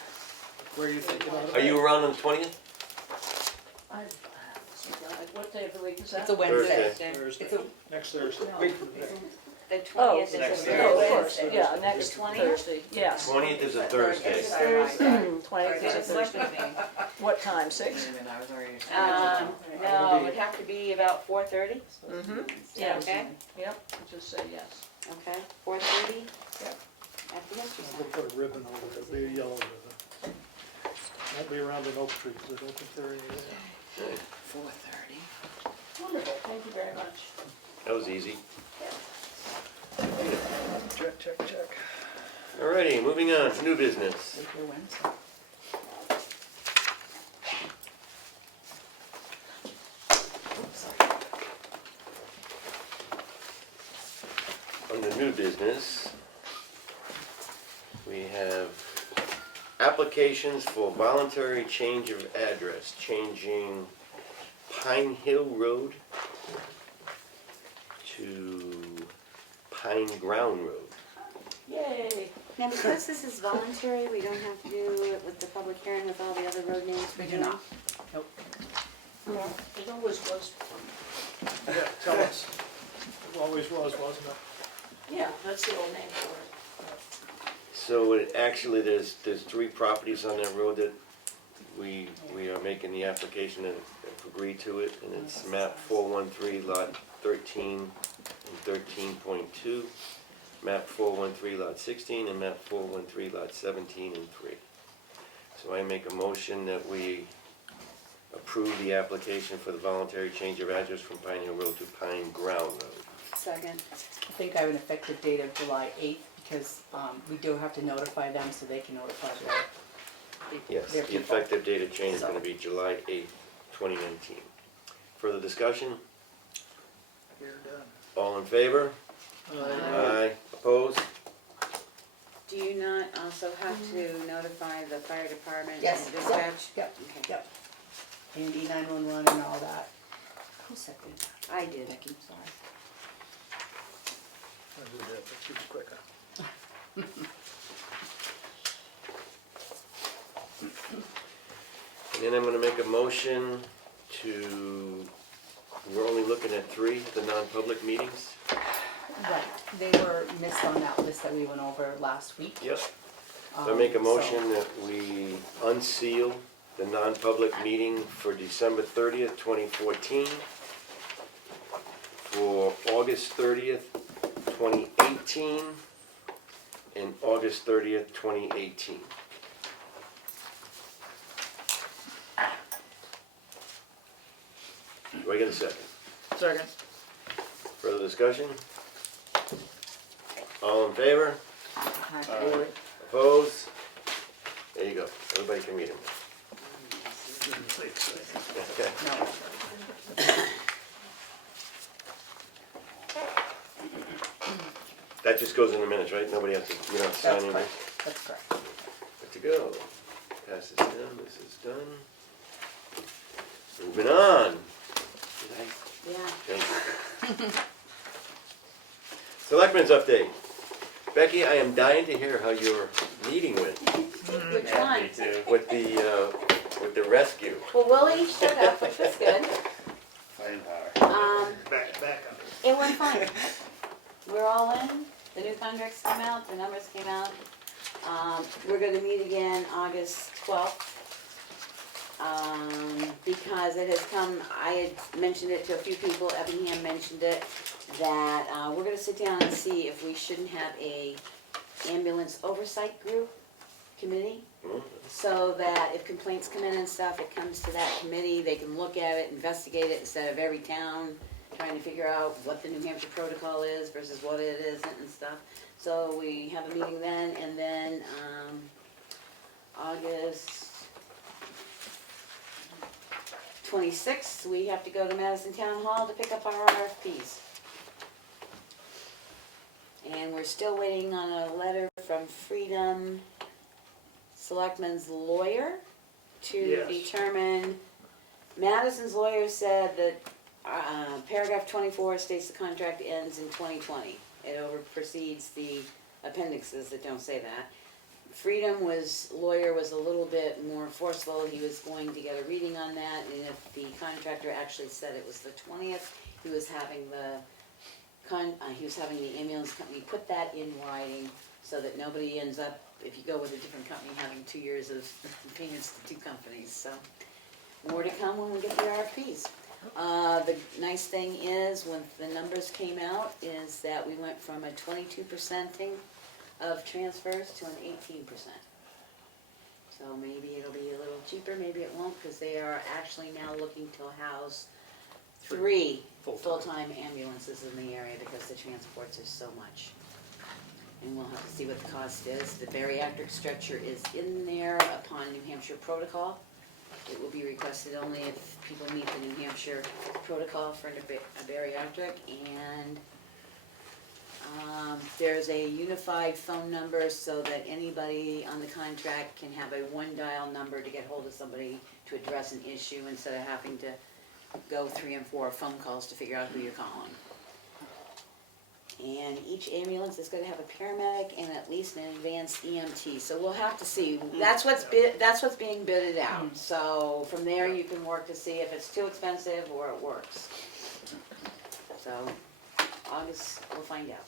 where are you thinking of? Are you around on the 20th? What day of the week is that? It's a Wednesday. Thursday. Thursday, It's a, next Thursday. No. Week from today. The Oh, 20th is a next Thursday. Oh, of course, Thursday. yeah, next The 20th? Thursday, yes. 20th is a Thursday. It's a Thursday. 20th is a It's a Thursday. selectmen's meeting. What time, 6? Wait a minute, I was already. No, it'd have to be about 4:30. Mm-hmm, Is that yes, okay? yep, just say yes. Okay, 4:30? Yep. At the history We'll center. put a ribbon over it, it'll be a yellow ribbon. Won't be around an oak tree, because I don't think there are any there. 4:30. Wonderful, thank you very much. That was easy. Check, check, check. Alrighty, moving on to new business. Week or Wednesday. Under new business, we have applications for voluntary change of address, changing Pine Hill Road to Pine Ground Road. Yay. Now, because this is voluntary, we don't have to do it with the public hearing with all the other road names. We do not. It always was, Yeah, tell us. It always was, wasn't it? yeah, that's the old name for it. So actually, there's 3 properties on that road that we are making the application and have agreed to it, and it's map 413, lot 13 and 13.2, map 413, lot 16, and map 413, lot 17 and 3. So I make a motion that we approve the application for the voluntary change of address from Pine Hill Road to Pine Ground Road. Second. I think I have an effective date of July 8th, because we do have to notify them so they can notify Yes, their the people. effective date of change is gonna be July 8th, 2019. Further discussion? We're done. All in favor? Aye. Opposed? Do you not also have to notify the fire department Yes. and dispatch? Yep, Okay. yep. And E911 and all that. Who seconded that? I did. Becky, sorry. I'll do that, but she was quicker. And then I'm gonna make a motion to, we're only looking at 3, the non-public meetings. Right, they were missed on that list that we went over last week. Yep. So I make a So- motion that we unseal the non-public meeting for December 30th, 2014, for August 30th, 2018, and August 30th, 2018. Do I get a second? Second. Further discussion? All in favor? Opposed? There you go, everybody can read them. Didn't think so. Okay. No, That just goes in the minutes, right? Nobody has to, you don't have to sign that's anything? correct, that's correct. Good to go. Pass this down, this is done. Moving on. Did I Yeah. Selectmen's update. Becky, I am dying to hear how your meeting went Which one? with the rescue. Well, Willie showed up, which was good. Back up. It went fine. We're all in, the new contracts came out, the numbers came out. We're gonna meet again August 12th. Because it has come, I had mentioned it to a few people, Effingham mentioned it, that, we're gonna sit down and see if we shouldn't have a ambulance oversight group, committee. So that if complaints come in and stuff, it comes to that committee, they can look at it, investigate it, instead of every town trying to figure out what the New Hampshire protocol is versus what it isn't and stuff. So we have a meeting then, and then, August 26th, we have to go to Madison Town Hall to pick up our RFPs. And we're still waiting on a letter from Freedom Selectmen's lawyer to Yes. determine, Madison's lawyer said that paragraph 24 states the contract ends in 2020. It overproceeds the appendixes that don't say that. Freedom lawyer was a little bit more forceful. He was going to get a reading on that, and if the contractor actually said it was the 20th, he was having the ambulance company put that in writing so that nobody ends up, if you go with a different company, having 2 years of payments to two companies. So more to come when we get the RFPs. The nice thing is, when the numbers came out, is that we went from a 22%ing of transfers to an 18%. So maybe it'll be a little cheaper, maybe it won't, because they are actually now looking to house 3 full-time ambulances in the area because the transports are so much. And we'll have to see what the cost is. The bariatric stretcher is in there upon New Hampshire protocol. It will be requested only if people meet the New Hampshire protocol for a bariatric, and there's a unified phone number so that anybody on the contract can have a one dial number to get hold of somebody to address an issue instead of having to go 3 and 4 phone calls to figure out who you're calling. And each ambulance is gonna have a paramedic and at least an advanced EMT, so we'll have to see. That's what's being bidded out. So from there you can work to see if it's too expensive or it works. So August, we'll find out.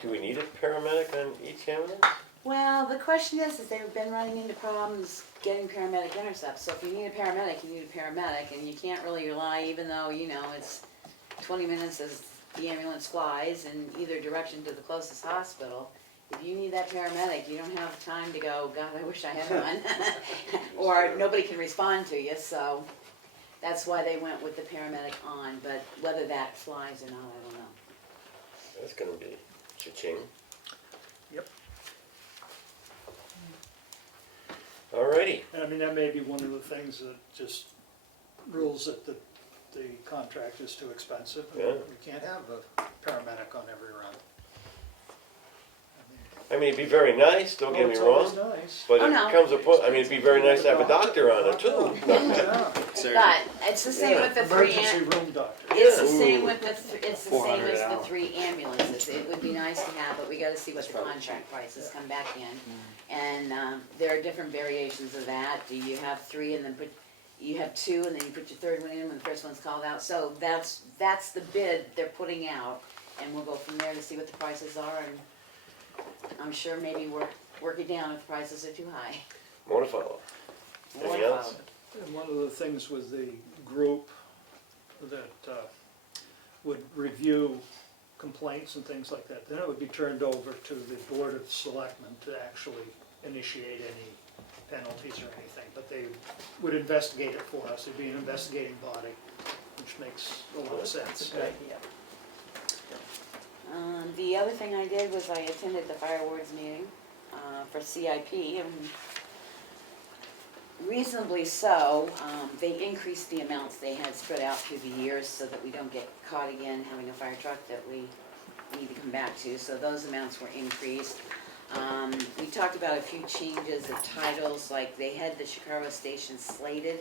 Do we need a paramedic on each ambulance? Well, the question is they've been running into problems getting paramedic intercepts. So if you need a paramedic, you need a paramedic, and you can't really rely, even though, you know, it's 20 minutes as the ambulance flies in either direction to the closest hospital. If you need that paramedic, you don't have time to go, God, I wish I had one. Or nobody can respond to you, so that's why they went with the paramedic on, but whether that flies or not, I don't know. That's gonna be cha-ching. Yep. Alrighty. And I mean, that may be one of the things that just rules that the contract is too expensive. Yeah. We can't have a paramedic on every run. I mean, it'd be very nice, don't get me It's wrong, always nice. but Oh, it no. comes a point, I mean, it'd be very nice to have a doctor on it too. Yeah. But it's the same with the three. Emergency room doctor. It's the Yeah. same with it's the same 400 as an the hour. 3 ambulances. It would be nice to have, but we gotta see what the contract prices come back in. And, there are different variations of that. Do you have 3 and then you have 2 and then you put your 3rd one in when the first one's called out? So that's the bid they're putting out, and we'll go from there to see what the prices are, and I'm sure maybe work it down if the prices are too high. More to follow. Anything else? And one of the things with the group that would review complaints and things like that, then it would be turned over to the Board of Selectmen to actually initiate any penalties or anything, but they would investigate it for us. It'd be an investigating body, which makes a lot of sense. The other thing I did was I attended the fire awards meeting for CIP, and reasonably so. They increased the amounts they had spread out through the years so that we don't get caught again having a fire truck that we need to come back to, so those amounts were increased. We talked about a few changes of titles, like they had the Chicago station slated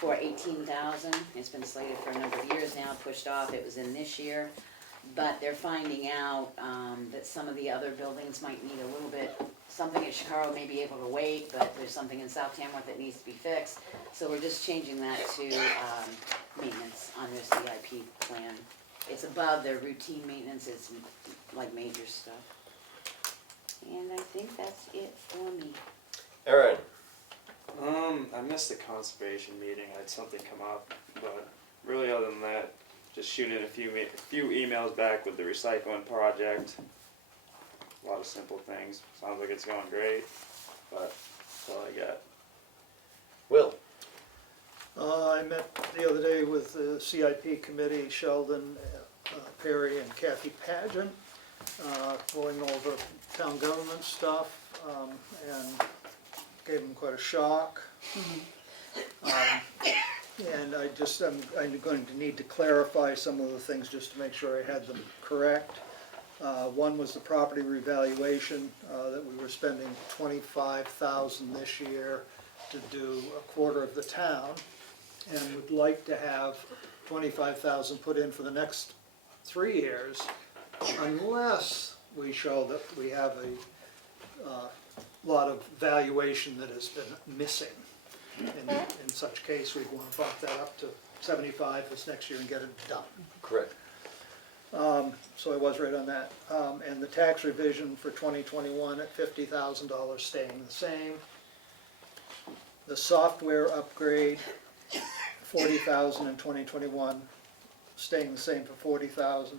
for 18,000. It's been slated for a number of years now, pushed off, it was in this year. But they're finding out, that some of the other buildings might need a little bit, something at Chicago may be able to wait, but there's something in South Tamworth that needs to be fixed. So we're just changing that to, maintenance on their CIP plan. It's above their routine maintenance, it's like major stuff. And I think that's it for me. Aaron, I missed the conservation meeting. I had something come up, but really, other than that, just shooting a few emails back with the recycling project. A lot of simple things. Sounds like it's going great, but that's all I got. Will, I met the other day with the CIP committee, Sheldon, Perry, and Kathy Pageant, going over town government stuff, and gave them quite a shock. And I'm going to need to clarify some of the things just to make sure I had them correct. One was the property revaluation, that we were spending $25,000 this year to do a quarter of the town, and would like to have $25,000 put in for the next 3 years, unless we show that we have a lot of valuation that has been missing. In such case, we'd want to bump that up to 75 this next year and get it done. correct. So I was right on that. And the tax revision for 2021 at $50,000 staying the same. The software upgrade, $40,000 in 2021, staying the same for $40,000.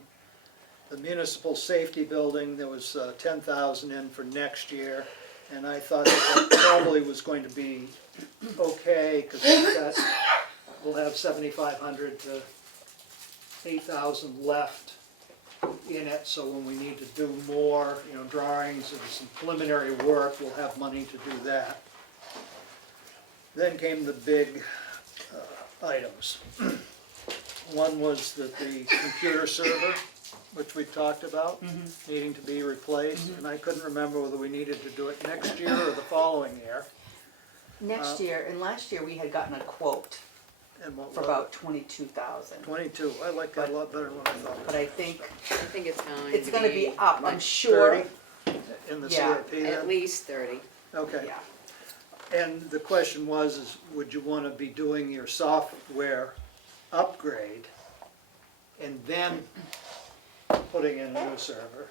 The municipal safety building, there was $10,000 in for next year, and I thought that probably was going to be okay, because we'll have 7,500 to 8,000 left in it, so when we need to do more, drawings and some preliminary work, we'll have money to do that. Then came the big items. One was that the computer server, which we talked about, needing to be replaced, and I couldn't remember whether we needed to do it next year or the following year. Next year, and last year we had gotten a quote And what for was about 22,000. 22, I like that a lot better than what I thought. But I think I think it's gonna be up, I'm like sure. 30 in the Yeah, CIP At then? least 30. Okay. Yeah. And the question was, would you want to be doing your software upgrade and then putting in a new server?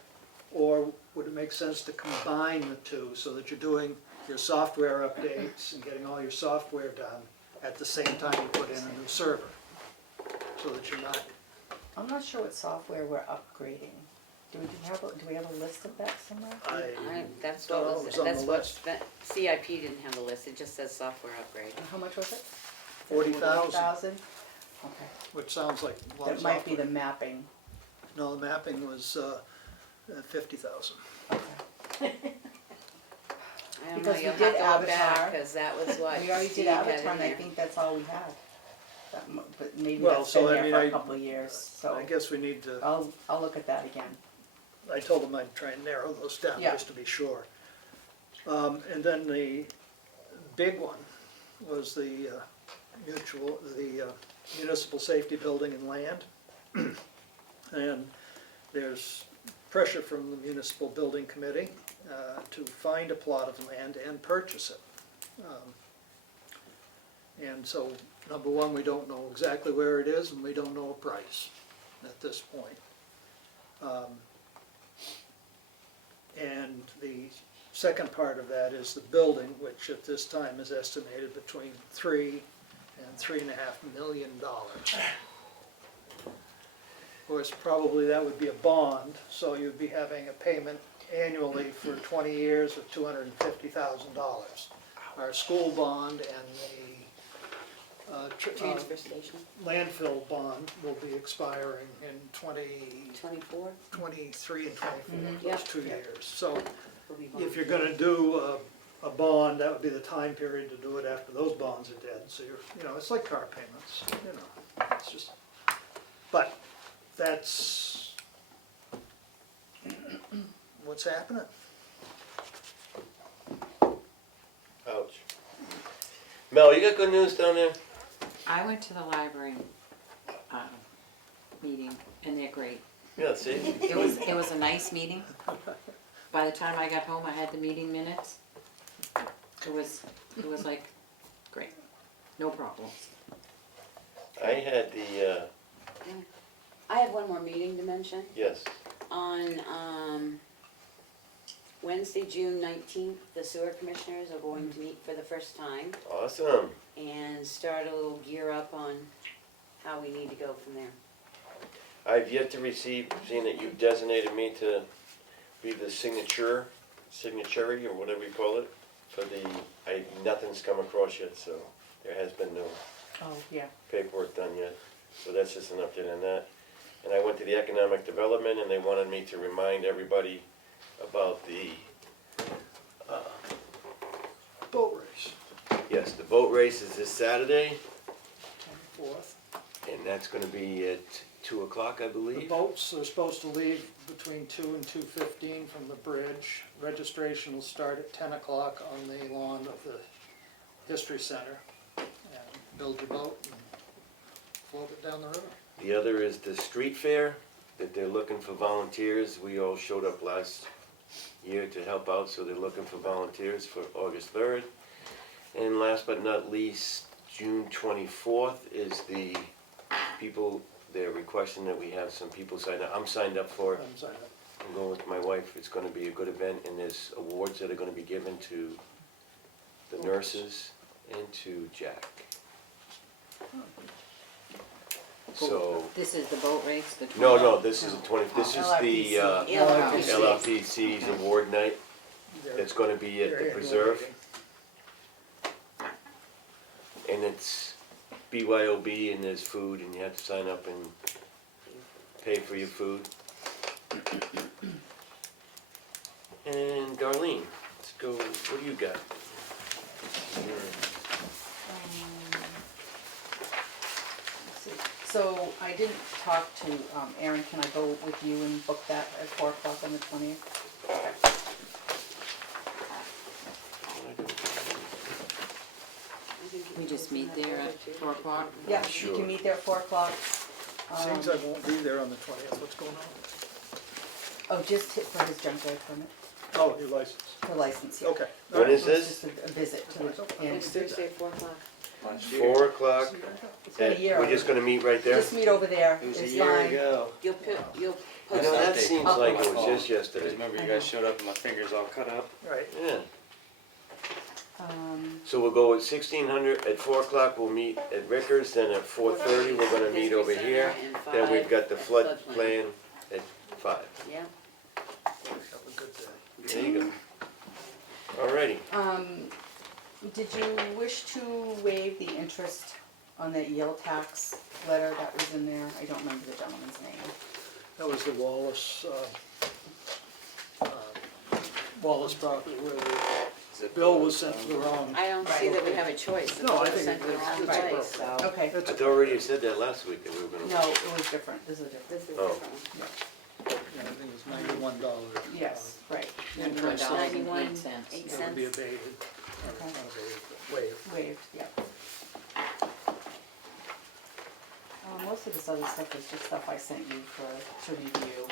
Or would it make sense to combine the two so that you're doing your software updates and getting all your software done at the same time you put in a new server? So that you're not, I'm not sure what software we're upgrading. Do we have a list of that somewhere? That's thought what it was, was on the that's what, list. that CIP didn't have a list, it just says software upgrade. And how much was it? 40,000, 40,000? Okay. which sounds like a lot of That might be software. the mapping. No, the mapping was 50,000. Okay. I don't know, Because we you'll did have to look back, Avatar. because that was what We already Steve did had in Avatar, and I there. think that's all we had. But maybe Well, that's so, been I there mean, for I- a couple of years, so I guess we need to, I'll look at that again. I told them I'd try and narrow those down Yeah. just to be sure. And then the big one was the municipal safety building and land. And there's pressure from the municipal building committee to find a plot of land and purchase it. And so, number one, we don't know exactly where it is, and we don't know a price at this point. And the second part of that is the building, which at this time is estimated between $3 and $3.5 million. Of course, probably that would be a bond, so you'd be having a payment annually for 20 years of $250,000. Our school bond and the Transfer station, landfill bond will be expiring in 24? 23 and 24, Yeah. those 2 years. So Will be if you're bond. gonna do a bond, that would be the time period to do it after those bonds are dead. So it's like car payments, it's just, but that's what's happening. Ouch. Mel, you got good news down there? I went to the library, meeting, and they're great. Yeah, see? It was a nice meeting. By the time I got home, I had the meeting minutes. It was like, great, no problems. I had the, I have one more meeting to mention. yes, On Wednesday, June 19th, the sewer commissioners are going to meet for the first time awesome. and start a little gear up on how we need to go from there. I've yet to receive, seeing that you've designated me to be the signatory, or whatever you call it, for the, nothing's come across yet, so there has been no Oh, yeah. paperwork done yet. So that's just an update on that. And I went to the economic development, and they wanted me to remind everybody about the, Boat race, yes, the boat race is this Saturday, 24th. and that's gonna be at 2 o'clock, I The believe. boats are supposed to leave between 2 and 2:15 from the bridge. Registration will start at 10 o'clock on the lawn of the History Center. And build your boat and float it down the river. The other is the street fair, that they're looking for volunteers. We all showed up last year to help out, so they're looking for volunteers for August 3rd. And last but not least, June 24th is the people, they're requesting that we have some people sign up. I'm signed up for it. I'm sorry. I'm going with my wife. It's gonna be a good event, and there's awards that are gonna be given to the nurses and to Jack. So, This is the boat race, the no, this is this is the LRPC. LRPC's award night. It's gonna be at the They're preserve, meeting. and it's BYOB, and there's food, and you have to sign up and pay for your food. And Darlene, let's go, what do you got? Let's see. So I didn't talk to, Aaron, can I go with you and book that at 4 o'clock on the 20th? We just meet there at 4 o'clock. Yeah, you Sure. can meet there at 4 o'clock. Seems I won't be there on the 20th. What's going on? Oh, just hit for his junkyard permit, Oh, your license. for license, yeah. Okay. When is It's this? just a visit to the, and Next Thursday at 4 o'clock. 4 o'clock. it's been a year. We're just gonna meet right there? Just meet over there, It was a it's year fine. ago. You'll I post know, that update. seems like it was just yesterday. Remember you guys showed up and my fingers all cut up? Right. Yeah. Um, So we'll go at 1600, at 4 o'clock we'll meet at Rickers, then at 4:30 we're gonna meet over here. Then we've got the flood plan at 5. Yeah. Have a good day. There you go. Alrighty. Did you wish to waive the interest on that Yale tax letter that was in there? I don't remember the gentleman's name. That was the Wallace, Wallace property where the bill was sent to the wrong. I don't see that we have a choice. The No, I bill was think sent to the it's- wrong it's place, appropriate. so. Okay, I That's- thought already you said that last week that we were gonna. no, it was different, this is a different, This is Oh. different. yeah, I think it's $91. yes, right, $91.08. That would be abated, or Okay. not abated, but waived. waived, yeah. Most of this other stuff is just stuff I sent you to review.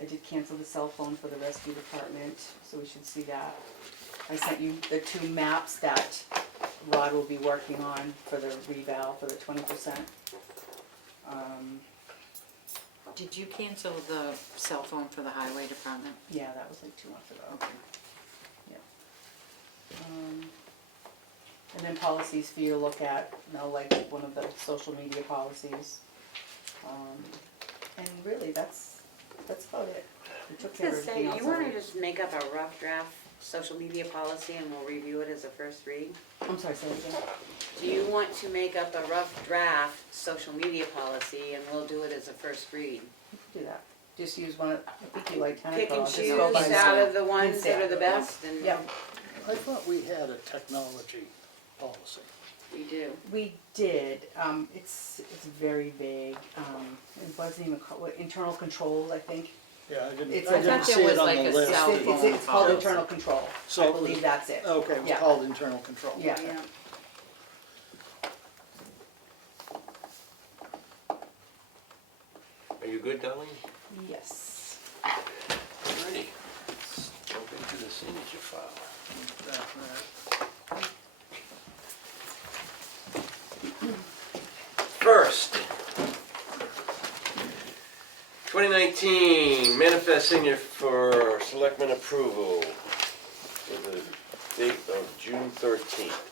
I did cancel the cell phone for the rescue department, so we should see that. I sent you the 2 maps that Rod will be working on for the reval for the 20%. Did you cancel the cell phone for the highway department? Yeah, that was like 2 months ago. Okay. And then policies for you to look at, like one of the social media policies. And really, that's about it. We took care of Just say, everything else you wanna already. just make up a rough draft social media policy and we'll review it as a first read? I'm sorry, say that again? Do you want to make up a rough draft social media policy and we'll do it as a first read? You could do that. Just use one, I think you like 10 Pick and o'clock. choose Just go by out the- of the ones that are the best and Yeah, I thought we had a technology policy. we do. we did. It's very vague. It wasn't even, internal controls, I think. Yeah, I didn't, It's- I I didn't thought see there it was on like the a list. cell It's called phone internal control. So I it was- believe that's it. Okay, it was Yeah. called internal control. Yeah. Yeah. Are you good, Darlene? Yes. Alrighty. Let's jump into the signature file. First, 2019 manifest signature for selectmen approval for the date of June 13th.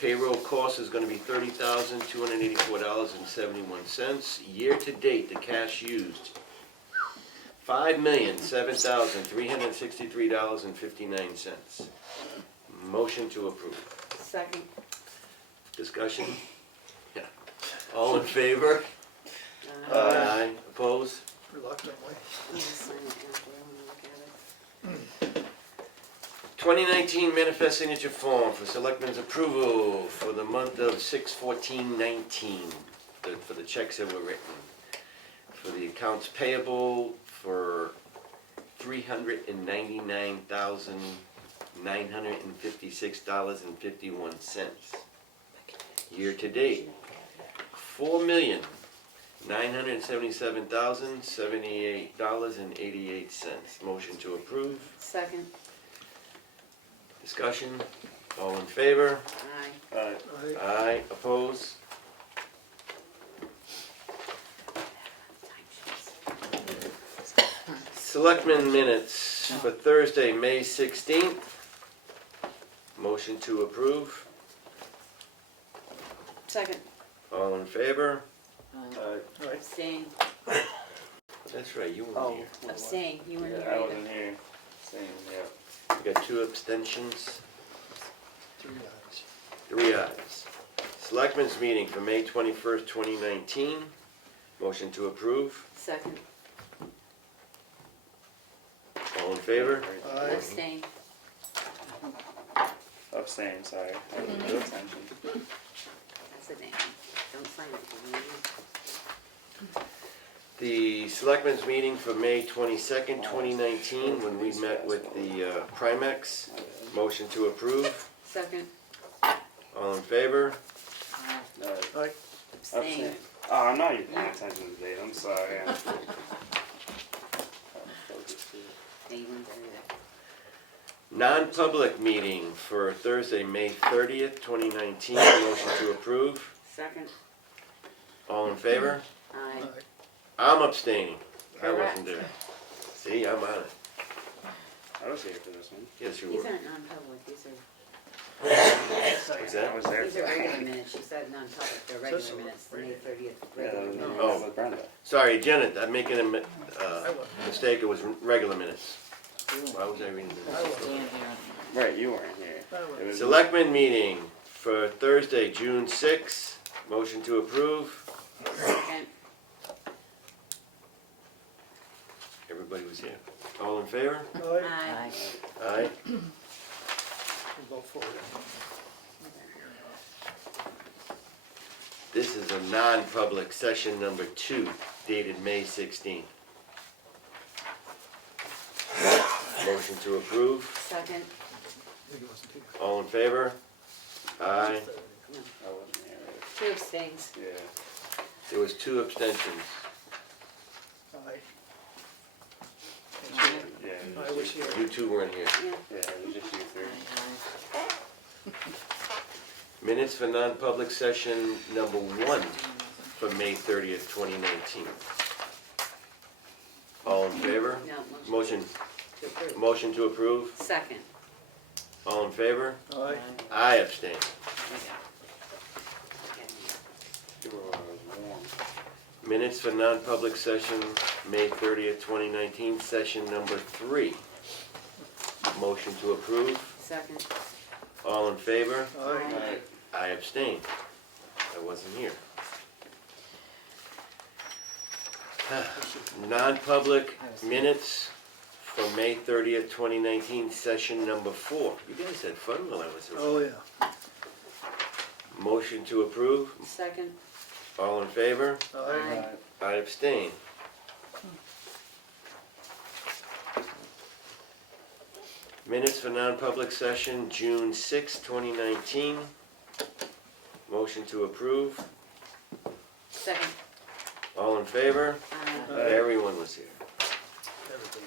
Payroll cost is gonna be $30,284.71. Year-to-date, the cash used, $5,007,363.59. Motion to approve. Second. Discussion? Yeah. All in favor? Aye. Opposed? Reluctantly. I'll just sign it after I wanna look at it. 2019 manifest signature form for selectmen's approval for the month of 6/14/19, for the checks that were written. For the accounts payable for $399,956.51. Year-to-date, $4,977,078.88. Motion to approve. Second. Discussion, all in favor? Aye. I, Aye, opposed? Selectmen minutes for Thursday, May 16th. Motion to approve. Second. All in favor? right, Abstain. That's right, you Oh, were here. Abstain. You weren't yeah, here I either. wasn't here. Same, yeah. You got 2 abstentions, 3 ayes. 3 ayes. Selectmen's meeting for May 21st, 2019. Motion to approve. Second. All in favor? Aye. Abstain. Abstain, sorry. I didn't pay attention. That's a name. Don't sign it. The Selectmen's meeting for May 22nd, 2019, when we met with the Primex. Motion to approve. Second. All in favor? Aye. Abstain. Oh, I'm not even paying attention to the date, I'm sorry. Yeah, you weren't there either. Non-public meeting for Thursday, May 30th, 2019. Motion to approve. Second. All in favor? Aye. I'm abstaining. I wasn't Correct. there. See, I'm on it. I was here for this one. Yes, you These were. aren't non-public, these are, What's I that? was there these for are that. regular minutes, she said non-public, they're regular minutes, the May 30th Yeah, regular that was, minutes. Oh. with Brenda. Sorry, Janet, I'm making a mistake. It was regular minutes. Why was I reading I this? wasn't. Stand here. Right, you weren't here. I wasn't. It was- Selectmen meeting for Thursday, June 6th. Motion to approve. Second. Everybody was here. All in favor? Aye. Aye. Aye. We'll vote for it. This is a non-public session number 2, dated May 16th. Motion to approve. Second. He wasn't here. All in favor? Aye. No. I wasn't here. Two abstains. Yeah. There was 2 abstentions. Aye. Yeah, I was here. You 2 weren't here. Yeah. Yeah, it was just you three. Minutes for non-public session number 1 for May 30th, 2019. All in favor? No, Motion, to approve. motion to approve. Second. All in favor? Aye. I abstain. You were when I was warm. Minutes for non-public session, May 30th, 2019, session number 3. Motion to approve. Second. All in favor? Aye. I abstain. I wasn't here. Non-public minutes for May 30th, 2019, session number 4. You guys had fun while I was there. Oh, yeah. Motion to approve. Second. All in favor? Aye. I abstain. Minutes for non-public session, June 6, 2019. Motion to approve. Second. All in favor? Everyone was here. Everybody.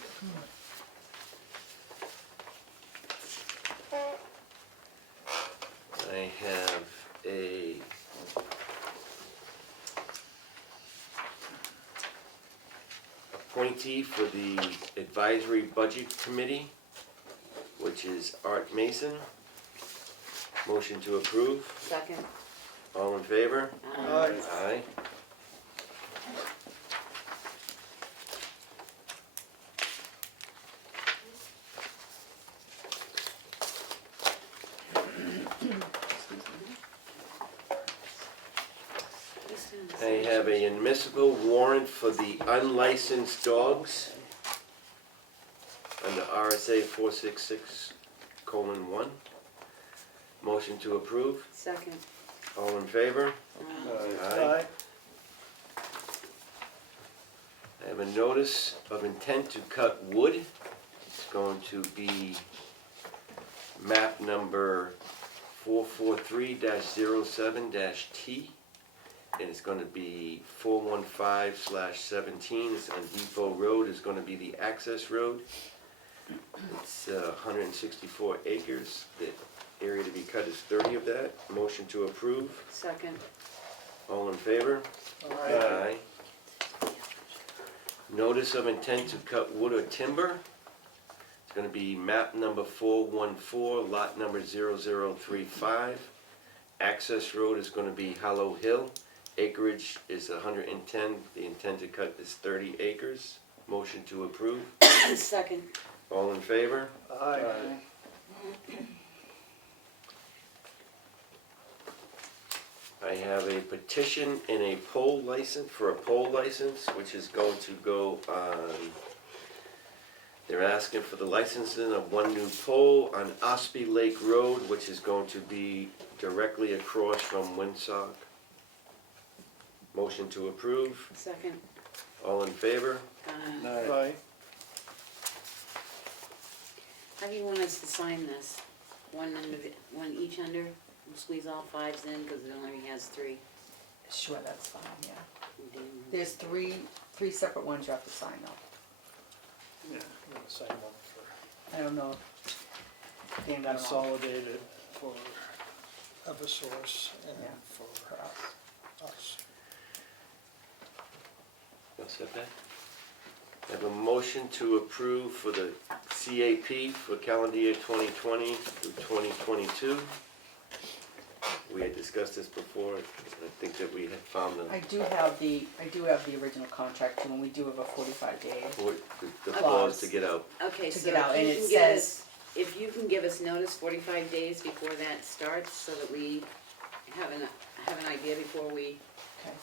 I have a appointee for the Advisory Budget Committee, which is Art Mason. Motion to approve. Second. All in favor? Aye. Aye. I have a municipal warrant for the unlicensed dogs under RSA 466:1. Motion to approve. Second. All in favor? Aye. I have a notice of intent to cut wood. It's going to be map number 443-07-T. And it's going to be 415/17. It's on Depot Road. It's going to be the access road. It's 164 acres. The area to be cut is 30 of that. Motion to approve. Second. All in favor? Aye. Notice of intent to cut wood or timber. It's going to be map number 414, lot number 0035. Access road is going to be Hollow Hill. Acreage is 110. The intent to cut is 30 acres. Motion to approve. Second. All in favor? Aye. I have a petition and a pole license, for a pole license, which is going to go on, they're asking for the licensing of one new pole on Ospey Lake Road, which is going to be directly across from Windsock. Motion to approve. Second. All in favor? Aye. How do you want us to sign this? One each under? We'll squeeze all fives in because it only has three. Sure, that's fine, yeah. Then- There's three separate ones you have to sign though. Yeah, I'm gonna sign one for I don't know. Dan got them all. Consolidated for Eversource and Yeah. for For us. us. What's that, Pat? I have a motion to approve for the CAP for calendar year 2020 through 2022. We had discussed this before. I think that we had found I do have the original contract too, and we do have a 45 day. the clause to get out. Okay, To so get out, if and you it can give says- us, if you can give us notice 45 days before that starts, so that we have an idea before we, Okay.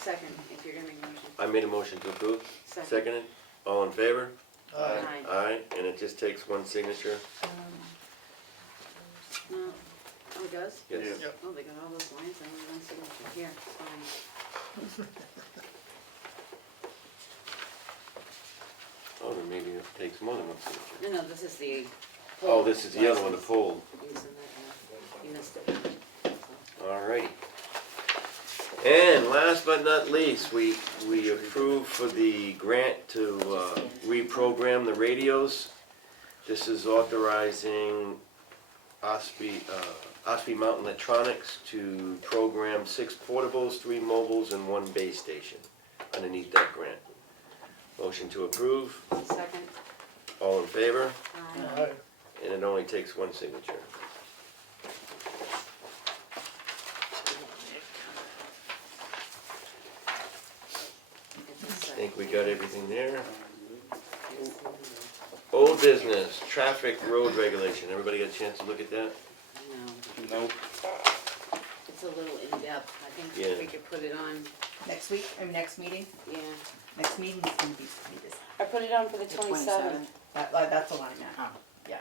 second, if you're gonna make a motion. I made a motion to approve. Second. Seconded. All in favor? Aye. Aye, and it just takes one signature. No, oh, it does? Yes. Yep. Oh, they got all those lines, I only one signature, here, fine. Oh, then maybe it takes more than one signature. No, this is the. Oh, this is the other one, the poll. You can send that down. You missed it. Alrighty. And last but not least, we approved for the grant to reprogram the radios. This is authorizing Ospey Mountain Electronics to program 6 portables, 3 mobiles, and 1 base station underneath that grant. Motion to approve. Second. All in favor? Aye. And it only takes one signature. I think we got everything there. Old business, traffic road regulation. Everybody got a chance to look at that? No, Nope. it's a little in-depth, I think Yeah. we could put it on, Next week, next meeting? yeah. Next meeting is gonna be this. I put it on for the The 27th. That's the one I meant. Oh. Yeah.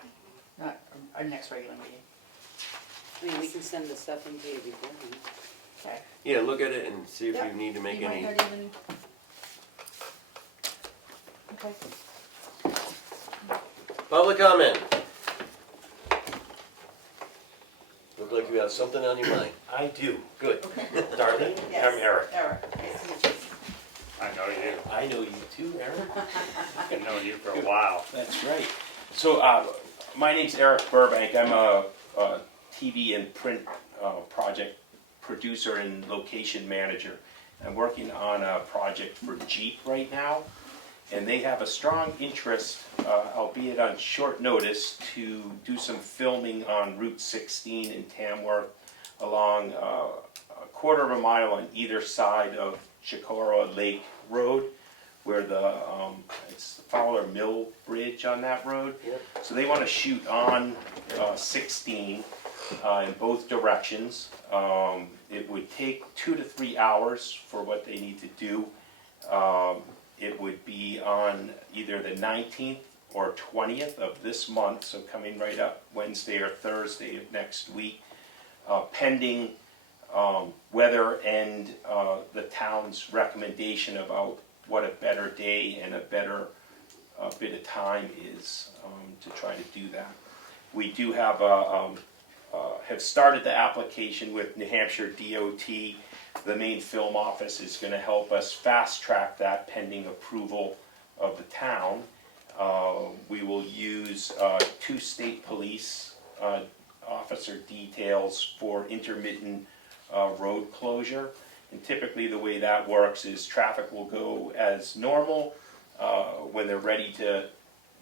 Not our next regular meeting. I mean, we can send the stuff into you beforehand. Okay. Yeah, look at it and see if Yeah, you need to make You any. might not even. Okay. Public comment. Look like you have something on your mind. I do. Good. Darlene? I'm Eric. Eric. I know you. I know you too, Eric. I've known you for a while. That's right. So, my name's Eric Burbank. I'm a TV and print project producer and location manager. I'm working on a project for Jeep right now, and they have a strong interest, albeit on short notice, to do some filming on Route 16 in Tamworth along a quarter of a mile on either side of Chicora Lake Road, where it's the Fowler Mill Bridge on that road. Yep. So they want to shoot on 16 in both directions. It would take 2 to 3 hours for what they need to do. It would be on either the 19th or 20th of this month, so coming right up Wednesday or Thursday of next week, pending weather and the town's recommendation about what a better day and a better bit of time is to try to do that. We do have started the application with New Hampshire DOT. The main film office is going to help us fast track that pending approval of the town. We will use 2 state police officer details for intermittent road closure. And typically the way that works is traffic will go as normal when they're ready to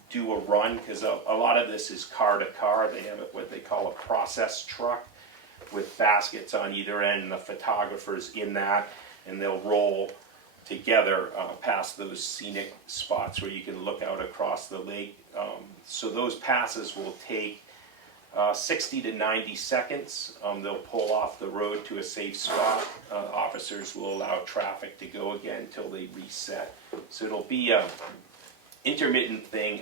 do a run, because a lot of this is car to car. They have what they call a process truck with baskets on either end, and the photographer's in that, and they'll roll together past those scenic spots where you can look out across the lake. So those passes will take 60 to 90 seconds. They'll pull off the road to a safe spot. Officers will allow traffic to go again until they reset. So it'll be a intermittent thing.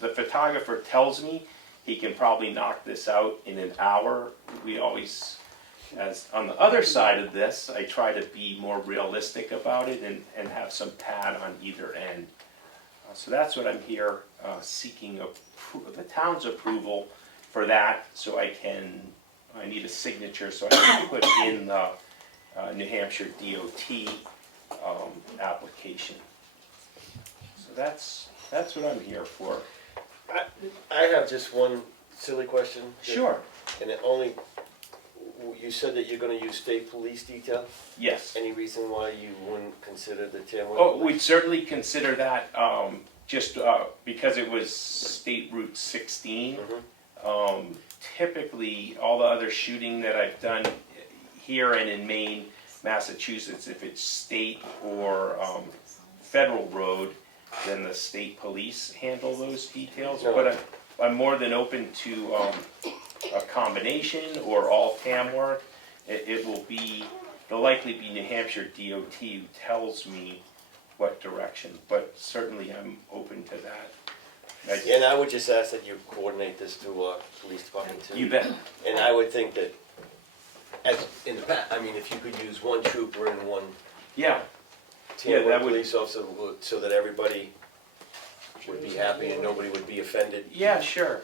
The photographer tells me he can probably knock this out in an hour. We always, as on the other side of this, I try to be more realistic about it and have some pad on either end. So that's what I'm here seeking the town's approval for that, so I need a signature so I can put in the New Hampshire DOT application. So that's what I'm here for. I have just one silly question. Sure. And you said that you're gonna use state police detail? Yes. Any reason why you wouldn't consider the Tamworth? Oh, we'd certainly consider that, just because it was State Route 16. Typically, all the other shooting that I've done here and in Maine, Massachusetts, if it's state or federal road, then the state police handle those details. No. But I'm more than open to a combination or all Tamworth. It'll likely be New Hampshire DOT who tells me what direction, but certainly I'm open to that. And I would just ask that you coordinate this to police department too. You bet. And I would think that, as in the past, I mean, if you could use one trooper and one Yeah. Tamworth that would- police officer, so that everybody would be happy and nobody would be offended. Yeah, sure.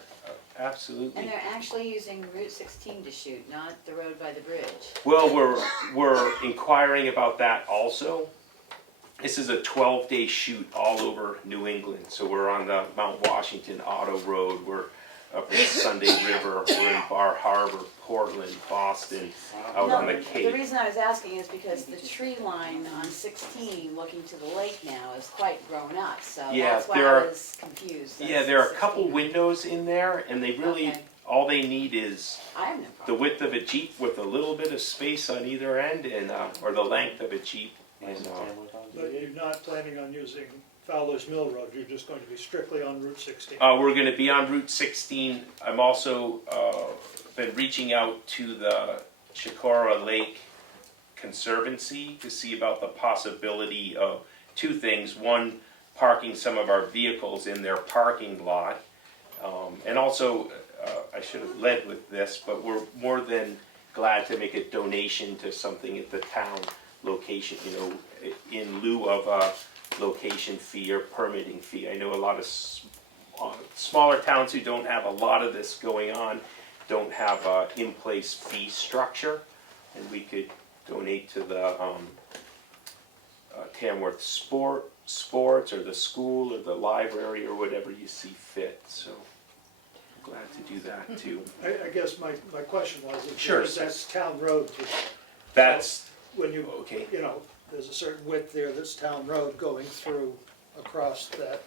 Absolutely. And they're actually using Route 16 to shoot, not the road by the bridge. Well, we're inquiring about that also. This is a 12-day shoot all over New England. So we're on the Mount Washington Auto Road, we're up in Sunday River, we're in Bar Harbor, Portland, Boston, out on the The Cape. reason I was asking is because the tree line on 16 looking to the lake now is quite grown up, so Yeah, that's why there I are- was confused. Yeah, there are a couple windows in there, and they really, Okay. all they need is I have no the problem. width of a Jeep with a little bit of space on either end, and or the length of a Jeep. And, But you're not planning on using Fowler's Mill Road, you're just going to be strictly on Route 16? we're going to be on Route 16. I'm also been reaching out to the Chicora Lake Conservancy to see about the possibility of 2 things. One, parking some of our vehicles in their parking lot. And also, I should have led with this, but we're more than glad to make a donation to something at the town location, in lieu of a location fee or permitting fee. I know a lot of smaller towns who don't have a lot of this going on don't have a in-place fee structure, and we could donate to the Tamworth sports, or the school, or the library, or whatever you see fit, so I'm glad to do that too. I guess my question was, Sure. because that's town road, That's, when you, okay, you know, there's a certain width there that's town road going through across that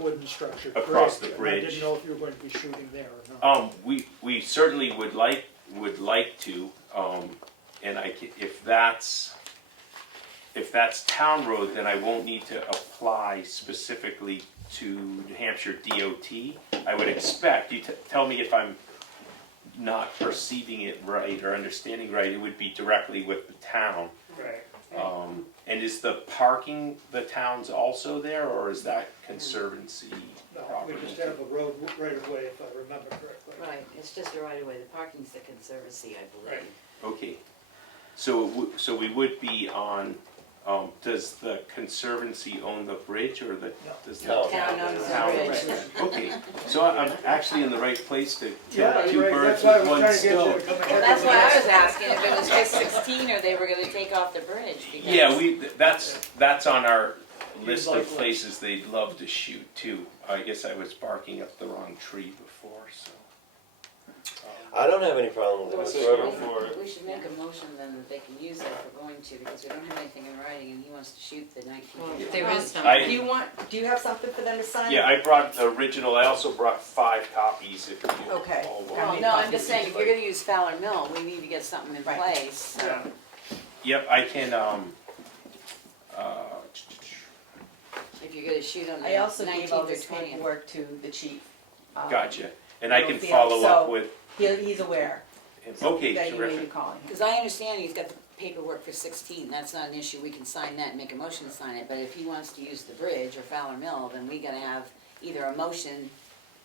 wooden structure. Across the And I bridge. didn't know if you were going to be shooting there or not. we certainly would like to, and if that's town road, then I won't need to apply specifically to New Hampshire DOT. I would expect, you tell me if I'm not perceiving it right or understanding right, it would be directly with the town. Right. And is the parking, the town's also there, or is that conservancy No, property? we just have a road right of way, if I remember correctly. Right, it's just a right of way, the parking's the conservancy, I believe. Okay, so we would be on, does the conservancy own the bridge, or does the Town. Town owns the town? bridge. Okay, so I'm actually in the right place to kill Yeah, two right, birds that's why I with was one trying to get you stone. to come ahead. Well, that's why I was asking if it was just 16 or they were gonna take off the bridge, because. Yeah, that's on our list like of places they'd love to shoot too. I guess I was barking up the wrong tree before, so. I don't have any problem with it I say whatsoever. go for it. We should make a motion then that they can use it if we're going to, because we don't have anything in writing and he wants to shoot the 19. There is some. I- Do you have something for them to sign? Yeah, I brought the original, I also brought 5 copies if you Okay. all want. Well, no, I'm just saying, if you're gonna use Fowler Mill, we need to get something in Right. place, so. Yeah. Yep, I can, If you're gonna shoot on the I also gave all 19th or this 20th. paperwork to the chief. gotcha, and I can Yeah, follow up so- with, He's aware. okay, That you may be terrific. calling him. Because I understand he's got the paperwork for 16, that's not an issue, we can sign that and make a motion to sign it, but if he wants to use the bridge or Fowler Mill, then we gotta have either a motion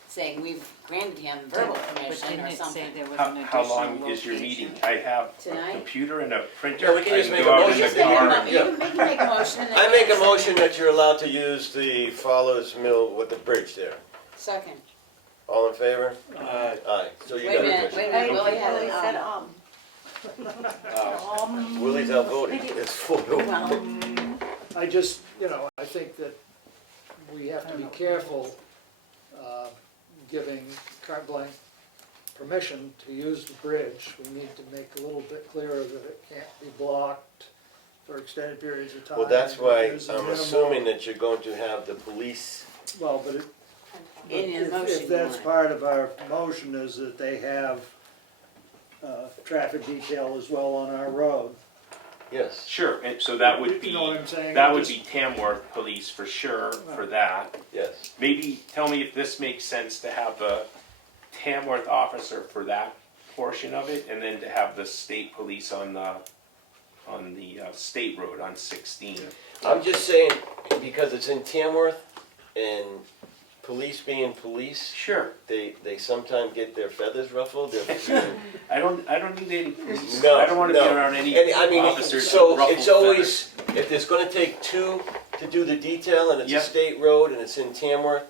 saying we've granted him verbal But permission didn't or it say something. there was an How additional long is your location? meeting? I have a Tonight? computer and a printer. Yeah, we can just I make go a out in motion. the Just make a car. mo- you can make a motion and then. I make a motion that you're allowed to use the Fowler's Mill with the bridge there. Second. All in favor? Aye. So you Wait a got minute, it. wait a minute, Willie had Willie said, an Willie's outvoted. It's 4-0. Well, I just, you know, I think that we have to be careful giving carte blanche permission to use the bridge. We need to make a little bit clearer that it can't be blocked for extended periods of time. Well, that's why There's a I'm minimal- assuming that you're going to have the police. Well, but in his if motion, you that's want it. part of our motion is that they have traffic detail as well on our road. Yes. Sure, and so that would You know what be, I'm saying? that would be Tamworth Police for sure, for that. Yes. Maybe, tell me if this makes sense to have the Tamworth officer for that portion of it, and then to have the state police on the state road on 16. I'm just saying, because it's in Tamworth, and police being police, Sure, they sometimes get their feathers ruffled. I don't need any police, No, I don't wanna be no. around any And I mean, officers so with ruffled it's always, if there's gonna take 2 to do the detail, and it's a Yep. state road, and it's in Tamworth,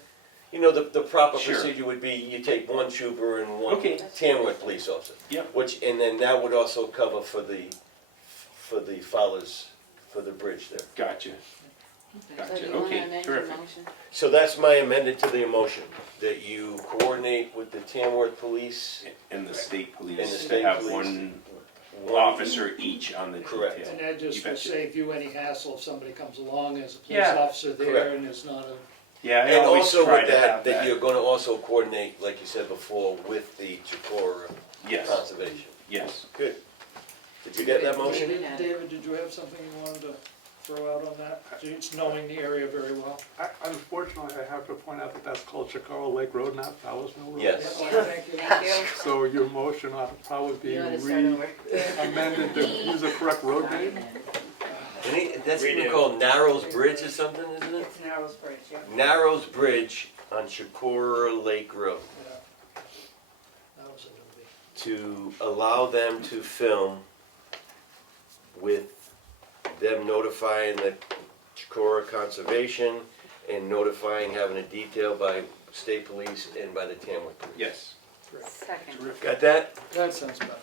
you know, the proper Sure. procedure would be, you take 1 trooper and 1 Okay. Tamworth police officer. Yep. And then that would also cover for the Fowler's, for the bridge there. Gotcha, So gotcha, do you wanna okay, amend your terrific. motion? So that's my amendment to the emotion, that you coordinate with the Tamworth police. And the state police, And the to state have police. one one- officer each on the detail. Correct. And that You just will betcha. save you any hassle if somebody comes along as a police Yeah. officer there Correct. and it's not a, Yeah, I And always also try with to have that you're gonna also coordinate, like you said before, with the Chicora Yes, Conservation. yes. Good. Did you get that motion? David, did you have something you wanted to throw out on that? It's knowing the area very well. Unfortunately, I have to point out that that's called Chicora Lake Road, not Fowler's Mill Road. Yes. Thank you. So your motion ought to probably be You ought to start over. amended to use the correct road name. That's We even do. called Narrows Bridge or something, isn't it? It's Narrows Bridge, yeah. Narrows Bridge on Chicora Lake Road. Yeah. That was a movie. To allow them to film with them notifying the Chicora Conservation and notifying, having a detail by State Police and by the Tamworth Police. Yes. Second. Got that? That sounds better.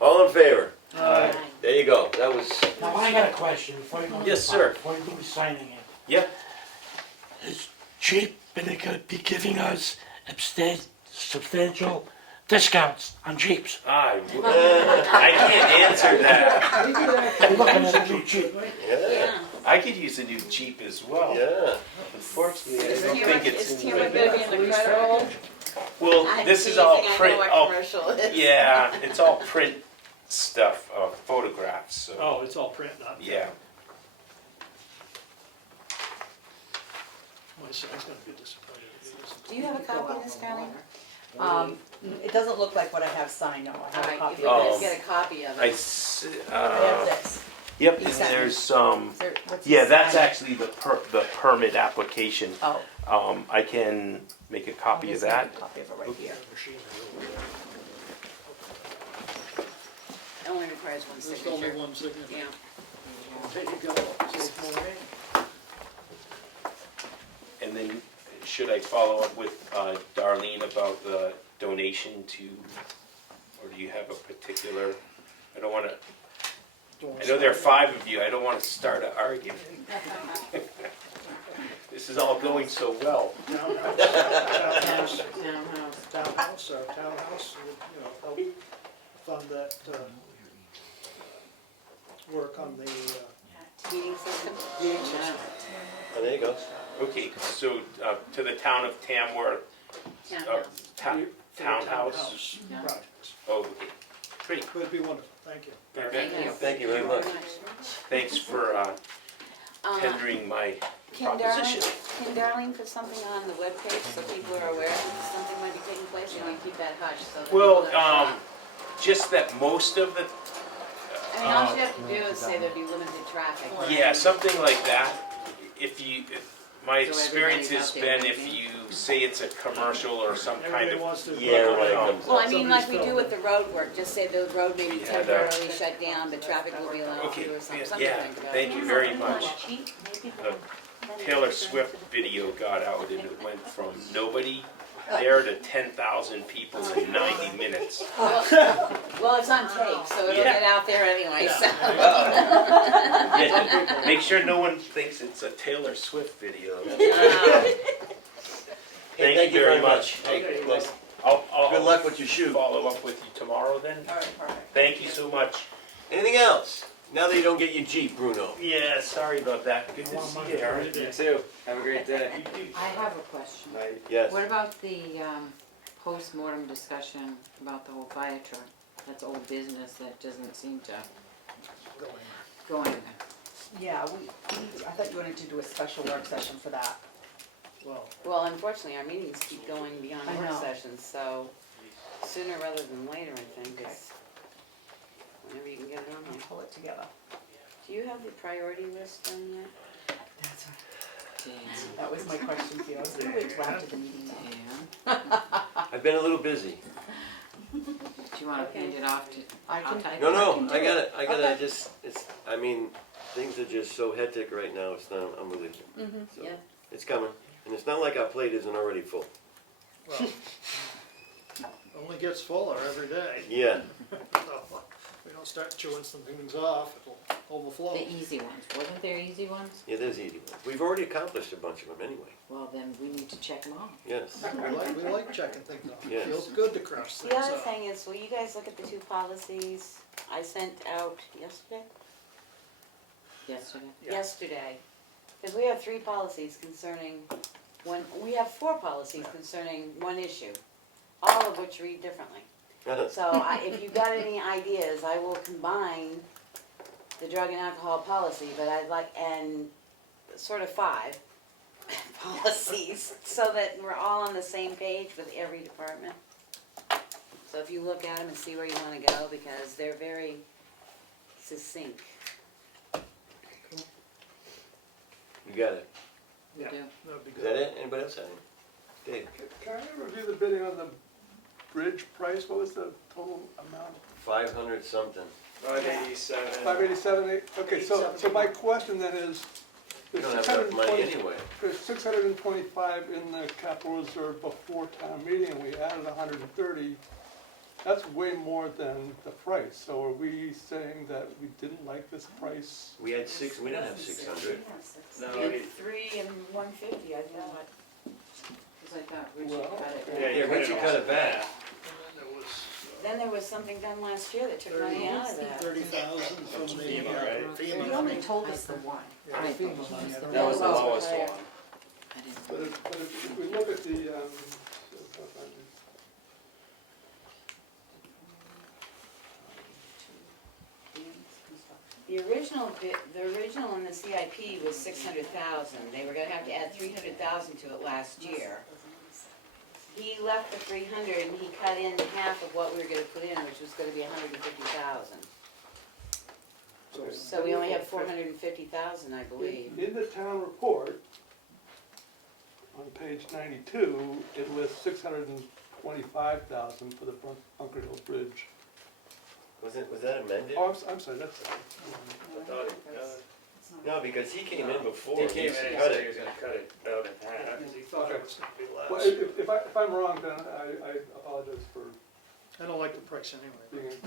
All in favor? Aye. There you go, that was, Now, I got a question before you go. Yes, sir. Before you be signing it. yeah, Is Jeep gonna be giving us substantial discounts on Jeeps? I can't answer that. I'm looking at a new Jeep. yeah, I could use a new Jeep as well. yeah. Unfortunately, I don't think it's. Is Tamworth gonna be in the credit roll? Well, this is all print, I know oh, what commercial is. yeah, it's all print stuff, photographs, so, Oh, it's all print, not. yeah. My son's gonna be disappointed if he doesn't. Do you have a copy of this, Darlene? It doesn't look like what I have signed, no, I have a Alright, copy if of you this. guys get a copy of I, it. I have this. yep, You and sent me. there's, Is there- what's yeah, the that's sign? actually the permit application. Oh. I can make a copy I'll of just make that. a copy of it right here. Only requires one There's only signature. one signature. Yeah. There you go. Save more ink. And then, should I follow up with Darlene about the donation to, or do you have a particular, I don't wanna, I know there are 5 of you, I don't wanna start an argument. This is all going so well. Townhouse, Townhouse. townhouse, our townhouse, you know, help fund that, work on the, Meeting system? meeting system. Oh, there you go. Okay, so to the town of Tamworth, Townhouse. For the townhouse. projects. Oh, okay, great. Would be wonderful, thank you. Thank you. Thank you very much. Thanks for tendering my Can proposition. Can Darlene put something on the webpage so people are aware that something might be taking place, or do you keep that hush so that Well, people don't show up? just that most of the, I mean, all you have to do is say there'd be limited traffic. yeah, something like that. My So experience everybody's has out there been if looking? you say it's a commercial or some kind Everybody of, wants to. Yeah, right. Well, I mean, like we Somebody's do with the road work, just say the road may be Yeah, temporarily shut down, but traffic will be allowed okay, through or something. yeah, thank you very much. The Taylor Swift video got out and it went from nobody there to 10,000 people in 90 minutes. Well, it's on tape, so it'll Yeah. get out there anyway, so. Yeah, make sure no one thinks it's a Taylor Swift video. Hey, Thank you very much. Hey, nice. I'll Good luck with your shoot. follow up with you tomorrow then. Thank you so much. Anything else? Now that you don't get your Jeep, Bruno. Yeah, sorry about that. Good to see you, Aaron. You too. Have a great day. I have a question. Yes. What about the post-mortem discussion about the whole fire truck? That's old business that doesn't seem to go anywhere. Yeah, I thought you wanted to do a special work session for that. Well, unfortunately, our meetings keep going beyond I work know. sessions, so sooner rather than later, I think, is whenever you can get it on I'll here. pull it together. Do you have the priority list done yet? That's right. Damn. That was my question to you. I was gonna wait till after the meeting though. Damn. I've been a little busy. Do you wanna hand it off to, I I'll can- type it? No, can no, do I got it. it, I gotta Okay. just, I mean, things are just so hectic right now, it's not unbelievable. So, Yeah. it's coming, and it's not like our plate isn't already full. Well, only gets fuller every day. Yeah, We don't start chewing some things off, it'll overflow. The easy ones, wasn't there easy ones? yeah, there's easy ones. We've already accomplished a bunch of them anyway, Well, then we need to check them off. yes. We like checking things off. It Yes. feels good to cross things The other off. thing is, will you guys look at the 2 policies I sent out yesterday? Yesterday? Yeah. Yesterday. Because we have 3 policies concerning we have 4 policies concerning one issue, all of which read differently. So if you've got any ideas, I will combine the drug and alcohol policy, but I'd like, and sort of 5 policies, so that we're all on the same page with every department. So if you look at them and see where you wanna go, because they're very succinct. You got it. We do. That'd be Is good. that it? Anybody else have any? Dave? Can I review the bidding on the bridge price? What was the total amount? 500 something. 587. 587, okay, so my question then is, We don't have enough money anyway. There's 625 in the capital reserve before town meeting, and we added 130. That's way more than the price, so are we saying that we didn't like this price? We had six, we didn't have 600. No, We had 3 and 150, I thought. Cause I thought Richard Well, cut it. okay. Yeah, Richie cut it back. Then there was something done last year that took money out of that. 30,000 from the FEMA, right? FEMA. You only told us the one. Yeah, I FEMA thought money. it was the That was the Oh, lowest okay. one. I didn't. But if we look at the, The original in the CIP was 600,000. They were gonna have to add 300,000 to it last year. He left the 300 and he cut in half of what we were gonna put in, which was gonna be 150,000. So we only have 450,000, I believe. in the town report, on page 92, it lists 625,000 for the Bunker Hill Bridge. Was that amended? Oh, I'm sorry, that's, I thought it, No, because he came in before. he came in and cut said it. he was gonna cut it out in half. Because he thought it was gonna be well, less. if I'm wrong, then I apologize for I don't like the price anyway. being.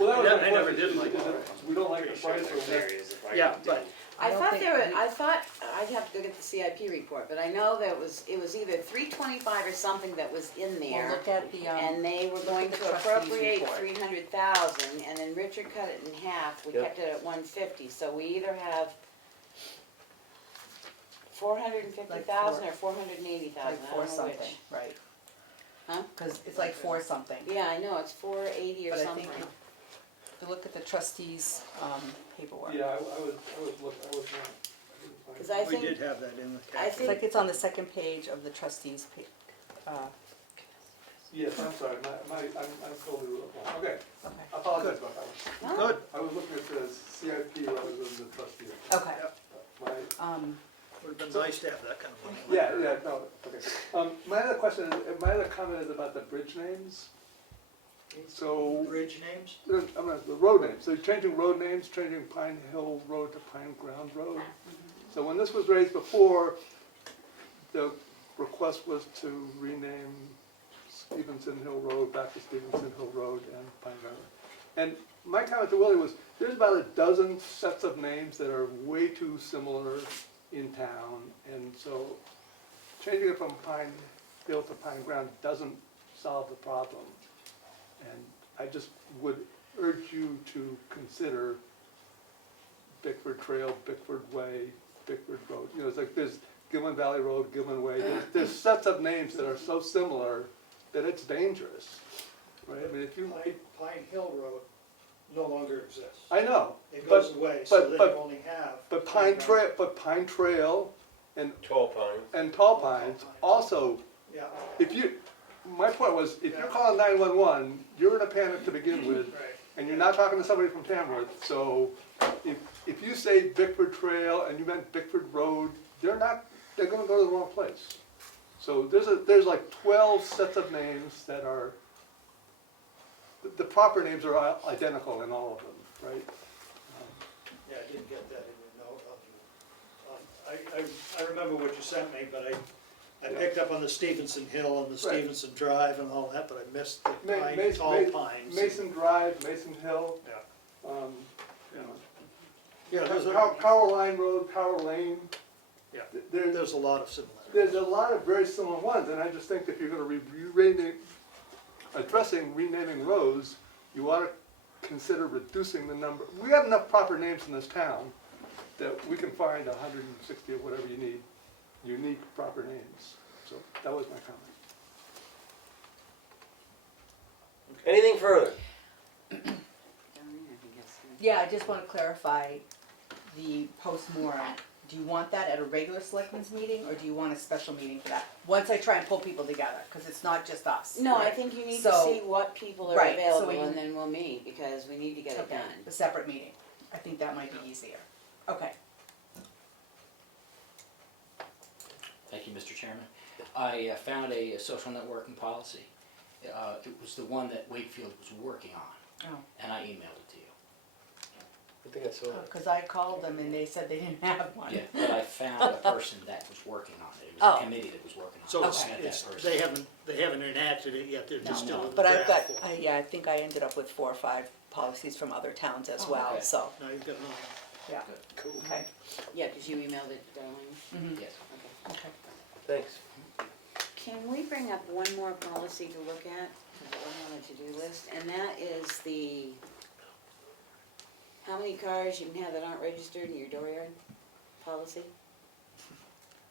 Well, that was Yeah, my I never question. did like Is it- We don't like the Pretty sure price, or there's we- areas if I Yeah, did. but I don't thought think there were, we- I thought, I'd have to go get the CIP report, but I know that it was either 325 or something that was in Well, there. look at the, And they were going the to trustees' appropriate report. 300,000, and then Richard cut it in half, we Yep. kept it at 150, so we either have 450,000 or 480,000, like I four don't know something, which. right? Huh? Cause it's like four something. Yeah, I know, it's 480 or But I something. think if you look at the trustees' paperwork. Yeah, I was looking, I was not. I didn't find Cause it. I we did think, have that in the I It's capital. like it's on the second page of the trustees' Yes, I'm sorry, I'm totally wrong. Okay, okay, I apologize about that one. no, Good. I was looking at the CIP rather than the trustee. okay. My, Would've been nice to have that kind of money. yeah, no, okay. My other question is, my other comment is about the bridge names. So, Bridge names? the road names, so you're changing road names, changing Pine Hill Road to Pine Ground Road. So when this was raised before, the request was to rename Stevenson Hill Road back to Stevenson Hill Road and Pine Ground Road. And my comment to Willie was, there's about a dozen sets of names that are way too similar in town, and so changing it from Pine Hill to Pine Ground doesn't solve the problem. And I just would urge you to consider Bickford Trail, Bickford Way, Bickford Road. You know, it's like there's Gilman Valley Road, Gilman Way. There's sets of names that are so similar that it's dangerous, right? I mean, if you, Pine Hill Road no longer exists. I know, It but, goes away, so then you but- only have. but Pine Trail and Tall pines. Tall Pines also, Yeah, if you, my point was, if you're calling 911, you're in a panic to begin with, right. and you're not talking to somebody from Tamworth, so if you say Bickford Trail and you meant Bickford Road, they're gonna go to the wrong place. So there's like 12 sets of names that are, the proper names are identical in all of them, right? Yeah, I didn't get that in your note. I remember what you sent me, but I picked up on the Stevenson Hill and the Right. Stevenson Drive and all that, but I missed the Ma- pine, Mason- tall Ma- pines. Mason Drive, Mason Hill, Yeah, you know. yeah, Power Line Road, Power Lane. Yeah. There's, there's a lot of similarities. there's a lot of very similar ones, and I just think if you're gonna addressing renaming roads, you ought to consider reducing the number. We have enough proper names in this town that we can find 160 or whatever you need, unique proper names. So that was my comment. Anything further? Yeah, I just wanna clarify the post-mortem. Do you want that at a regular selectmen's meeting, or do you want a special meeting for that? Once I try and pull people together, cause it's not just us. No, I think you need to So- see what people are right, so available, we can- and then we'll meet, because we need to get it Okay, done. a separate meeting. I think that might be easier. Okay. Thank you, Mr. Chairman. I found a social networking policy. It was the one that Wakefield was working on, Oh. and I emailed it to you. I think I saw it. Cause I called them and they said they didn't have one. Yeah, but I found a person that was working on it. It was Oh. a committee that was working on it. So I it's, met that person. they haven't enacted it yet, they're just No, still no. in the But I've got, draft form. yeah, I think I ended up with 4 or 5 policies from other towns as Oh, well, okay. so, Now you've got another yeah, one. Cool. okay. Yeah, because you emailed it, Darlene. Mhm. Yes. Okay. Okay. Thanks. Can we bring up one more policy to look at, because it wasn't on the to-do list, and that is the, how many cars you can have that aren't registered in your dooryard policy?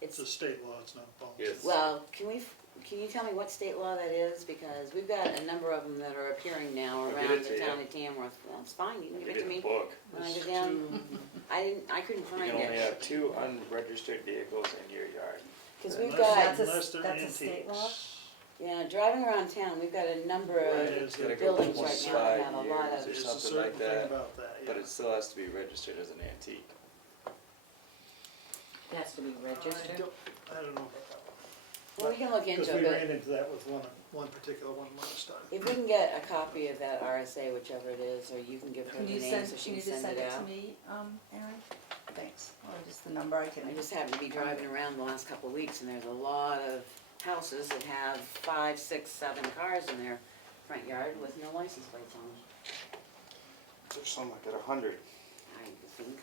It's a state law, it's not a policy. Yes. Well, can you tell me what state law that is? Because we've got a number of them that are appearing now I'll give around it to the you. town of Tamworth. Well, it's fine, you can give it to me. Book. When I There's go down, two- I couldn't You find can only it. have 2 unregistered vehicles in your yard. Because we've unless- got, That's a- unless they're that's a state law? antiques. yeah, driving around town, we've got a number of Right, it's gotta go buildings right now that 25 have a lot years of, or There's a something certain like thing that, about that, yeah. but it still has to be registered as an antique. It has to be registered. I don't know about that well, we can look into Because we it, ran but into that with one particular one last time. if we can get a copy of that RSA, whichever it is, or you can give her Can the you name send, so can she you can just send send it it out. to me, Erin? Thanks, or just the number I can. I just happened to be driving around the last couple of weeks, and there's a lot of houses that have 5, 6, 7 cars in their front yard with no license plates on them. There's some like at 100. I think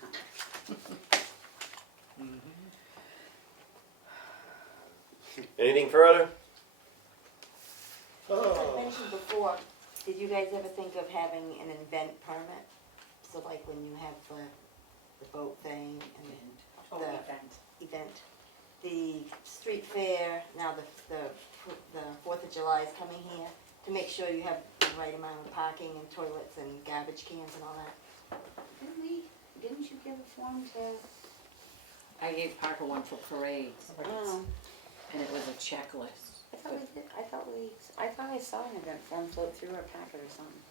Anything further? As I mentioned before, did you guys ever think of having an event permit? So like when you have the boat thing and the event, the street fair, now the 4th of July is coming here, to make sure you have the right amount of parking and toilets and garbage cans and all that. didn't you give a form to, I gave Parker one for parades, oh, and it was a checklist. I thought I saw an event form float through our packet or something.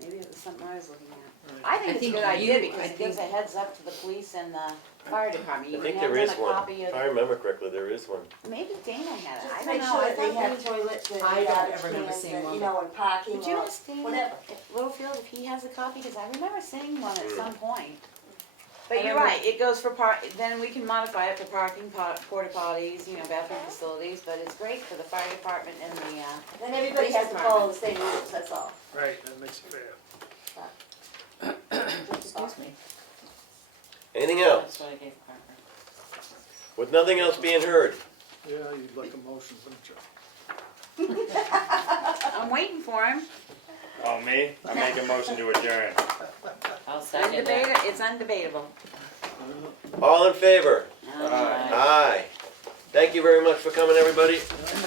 Maybe it was something I was looking at. Right. I think I it's a think good idea you- because I it gives a think- heads up to the police and the fire department. I You think can there hand is them a one. copy If of, I remember correctly, there is one. maybe Dana had it, Just I to don't make know. sure I that they thought have maybe- toilets and I don't garbage ever remember cans seeing and, one. you know, and parking Would you or ask Dana whatever. at Littlefield if he has a copy, because I remember seeing one at Mm. some point. I But you're remember- right, it goes for then we can modify it for parking, porta potties, you know, bathroom facilities, but it's great for the fire department and the, Then everybody has to follow the same rules, that's all. Right, that makes it fair. Excuse me. Anything else? that's what I gave Parker. With nothing else being heard, Yeah, you'd like a motion, wouldn't you? I'm waiting for him. Oh, me? I make a motion to adjourn. I'll second that. It's undebatable. all in favor? Aye. Aye. Thank you very much for coming, everybody. Aye.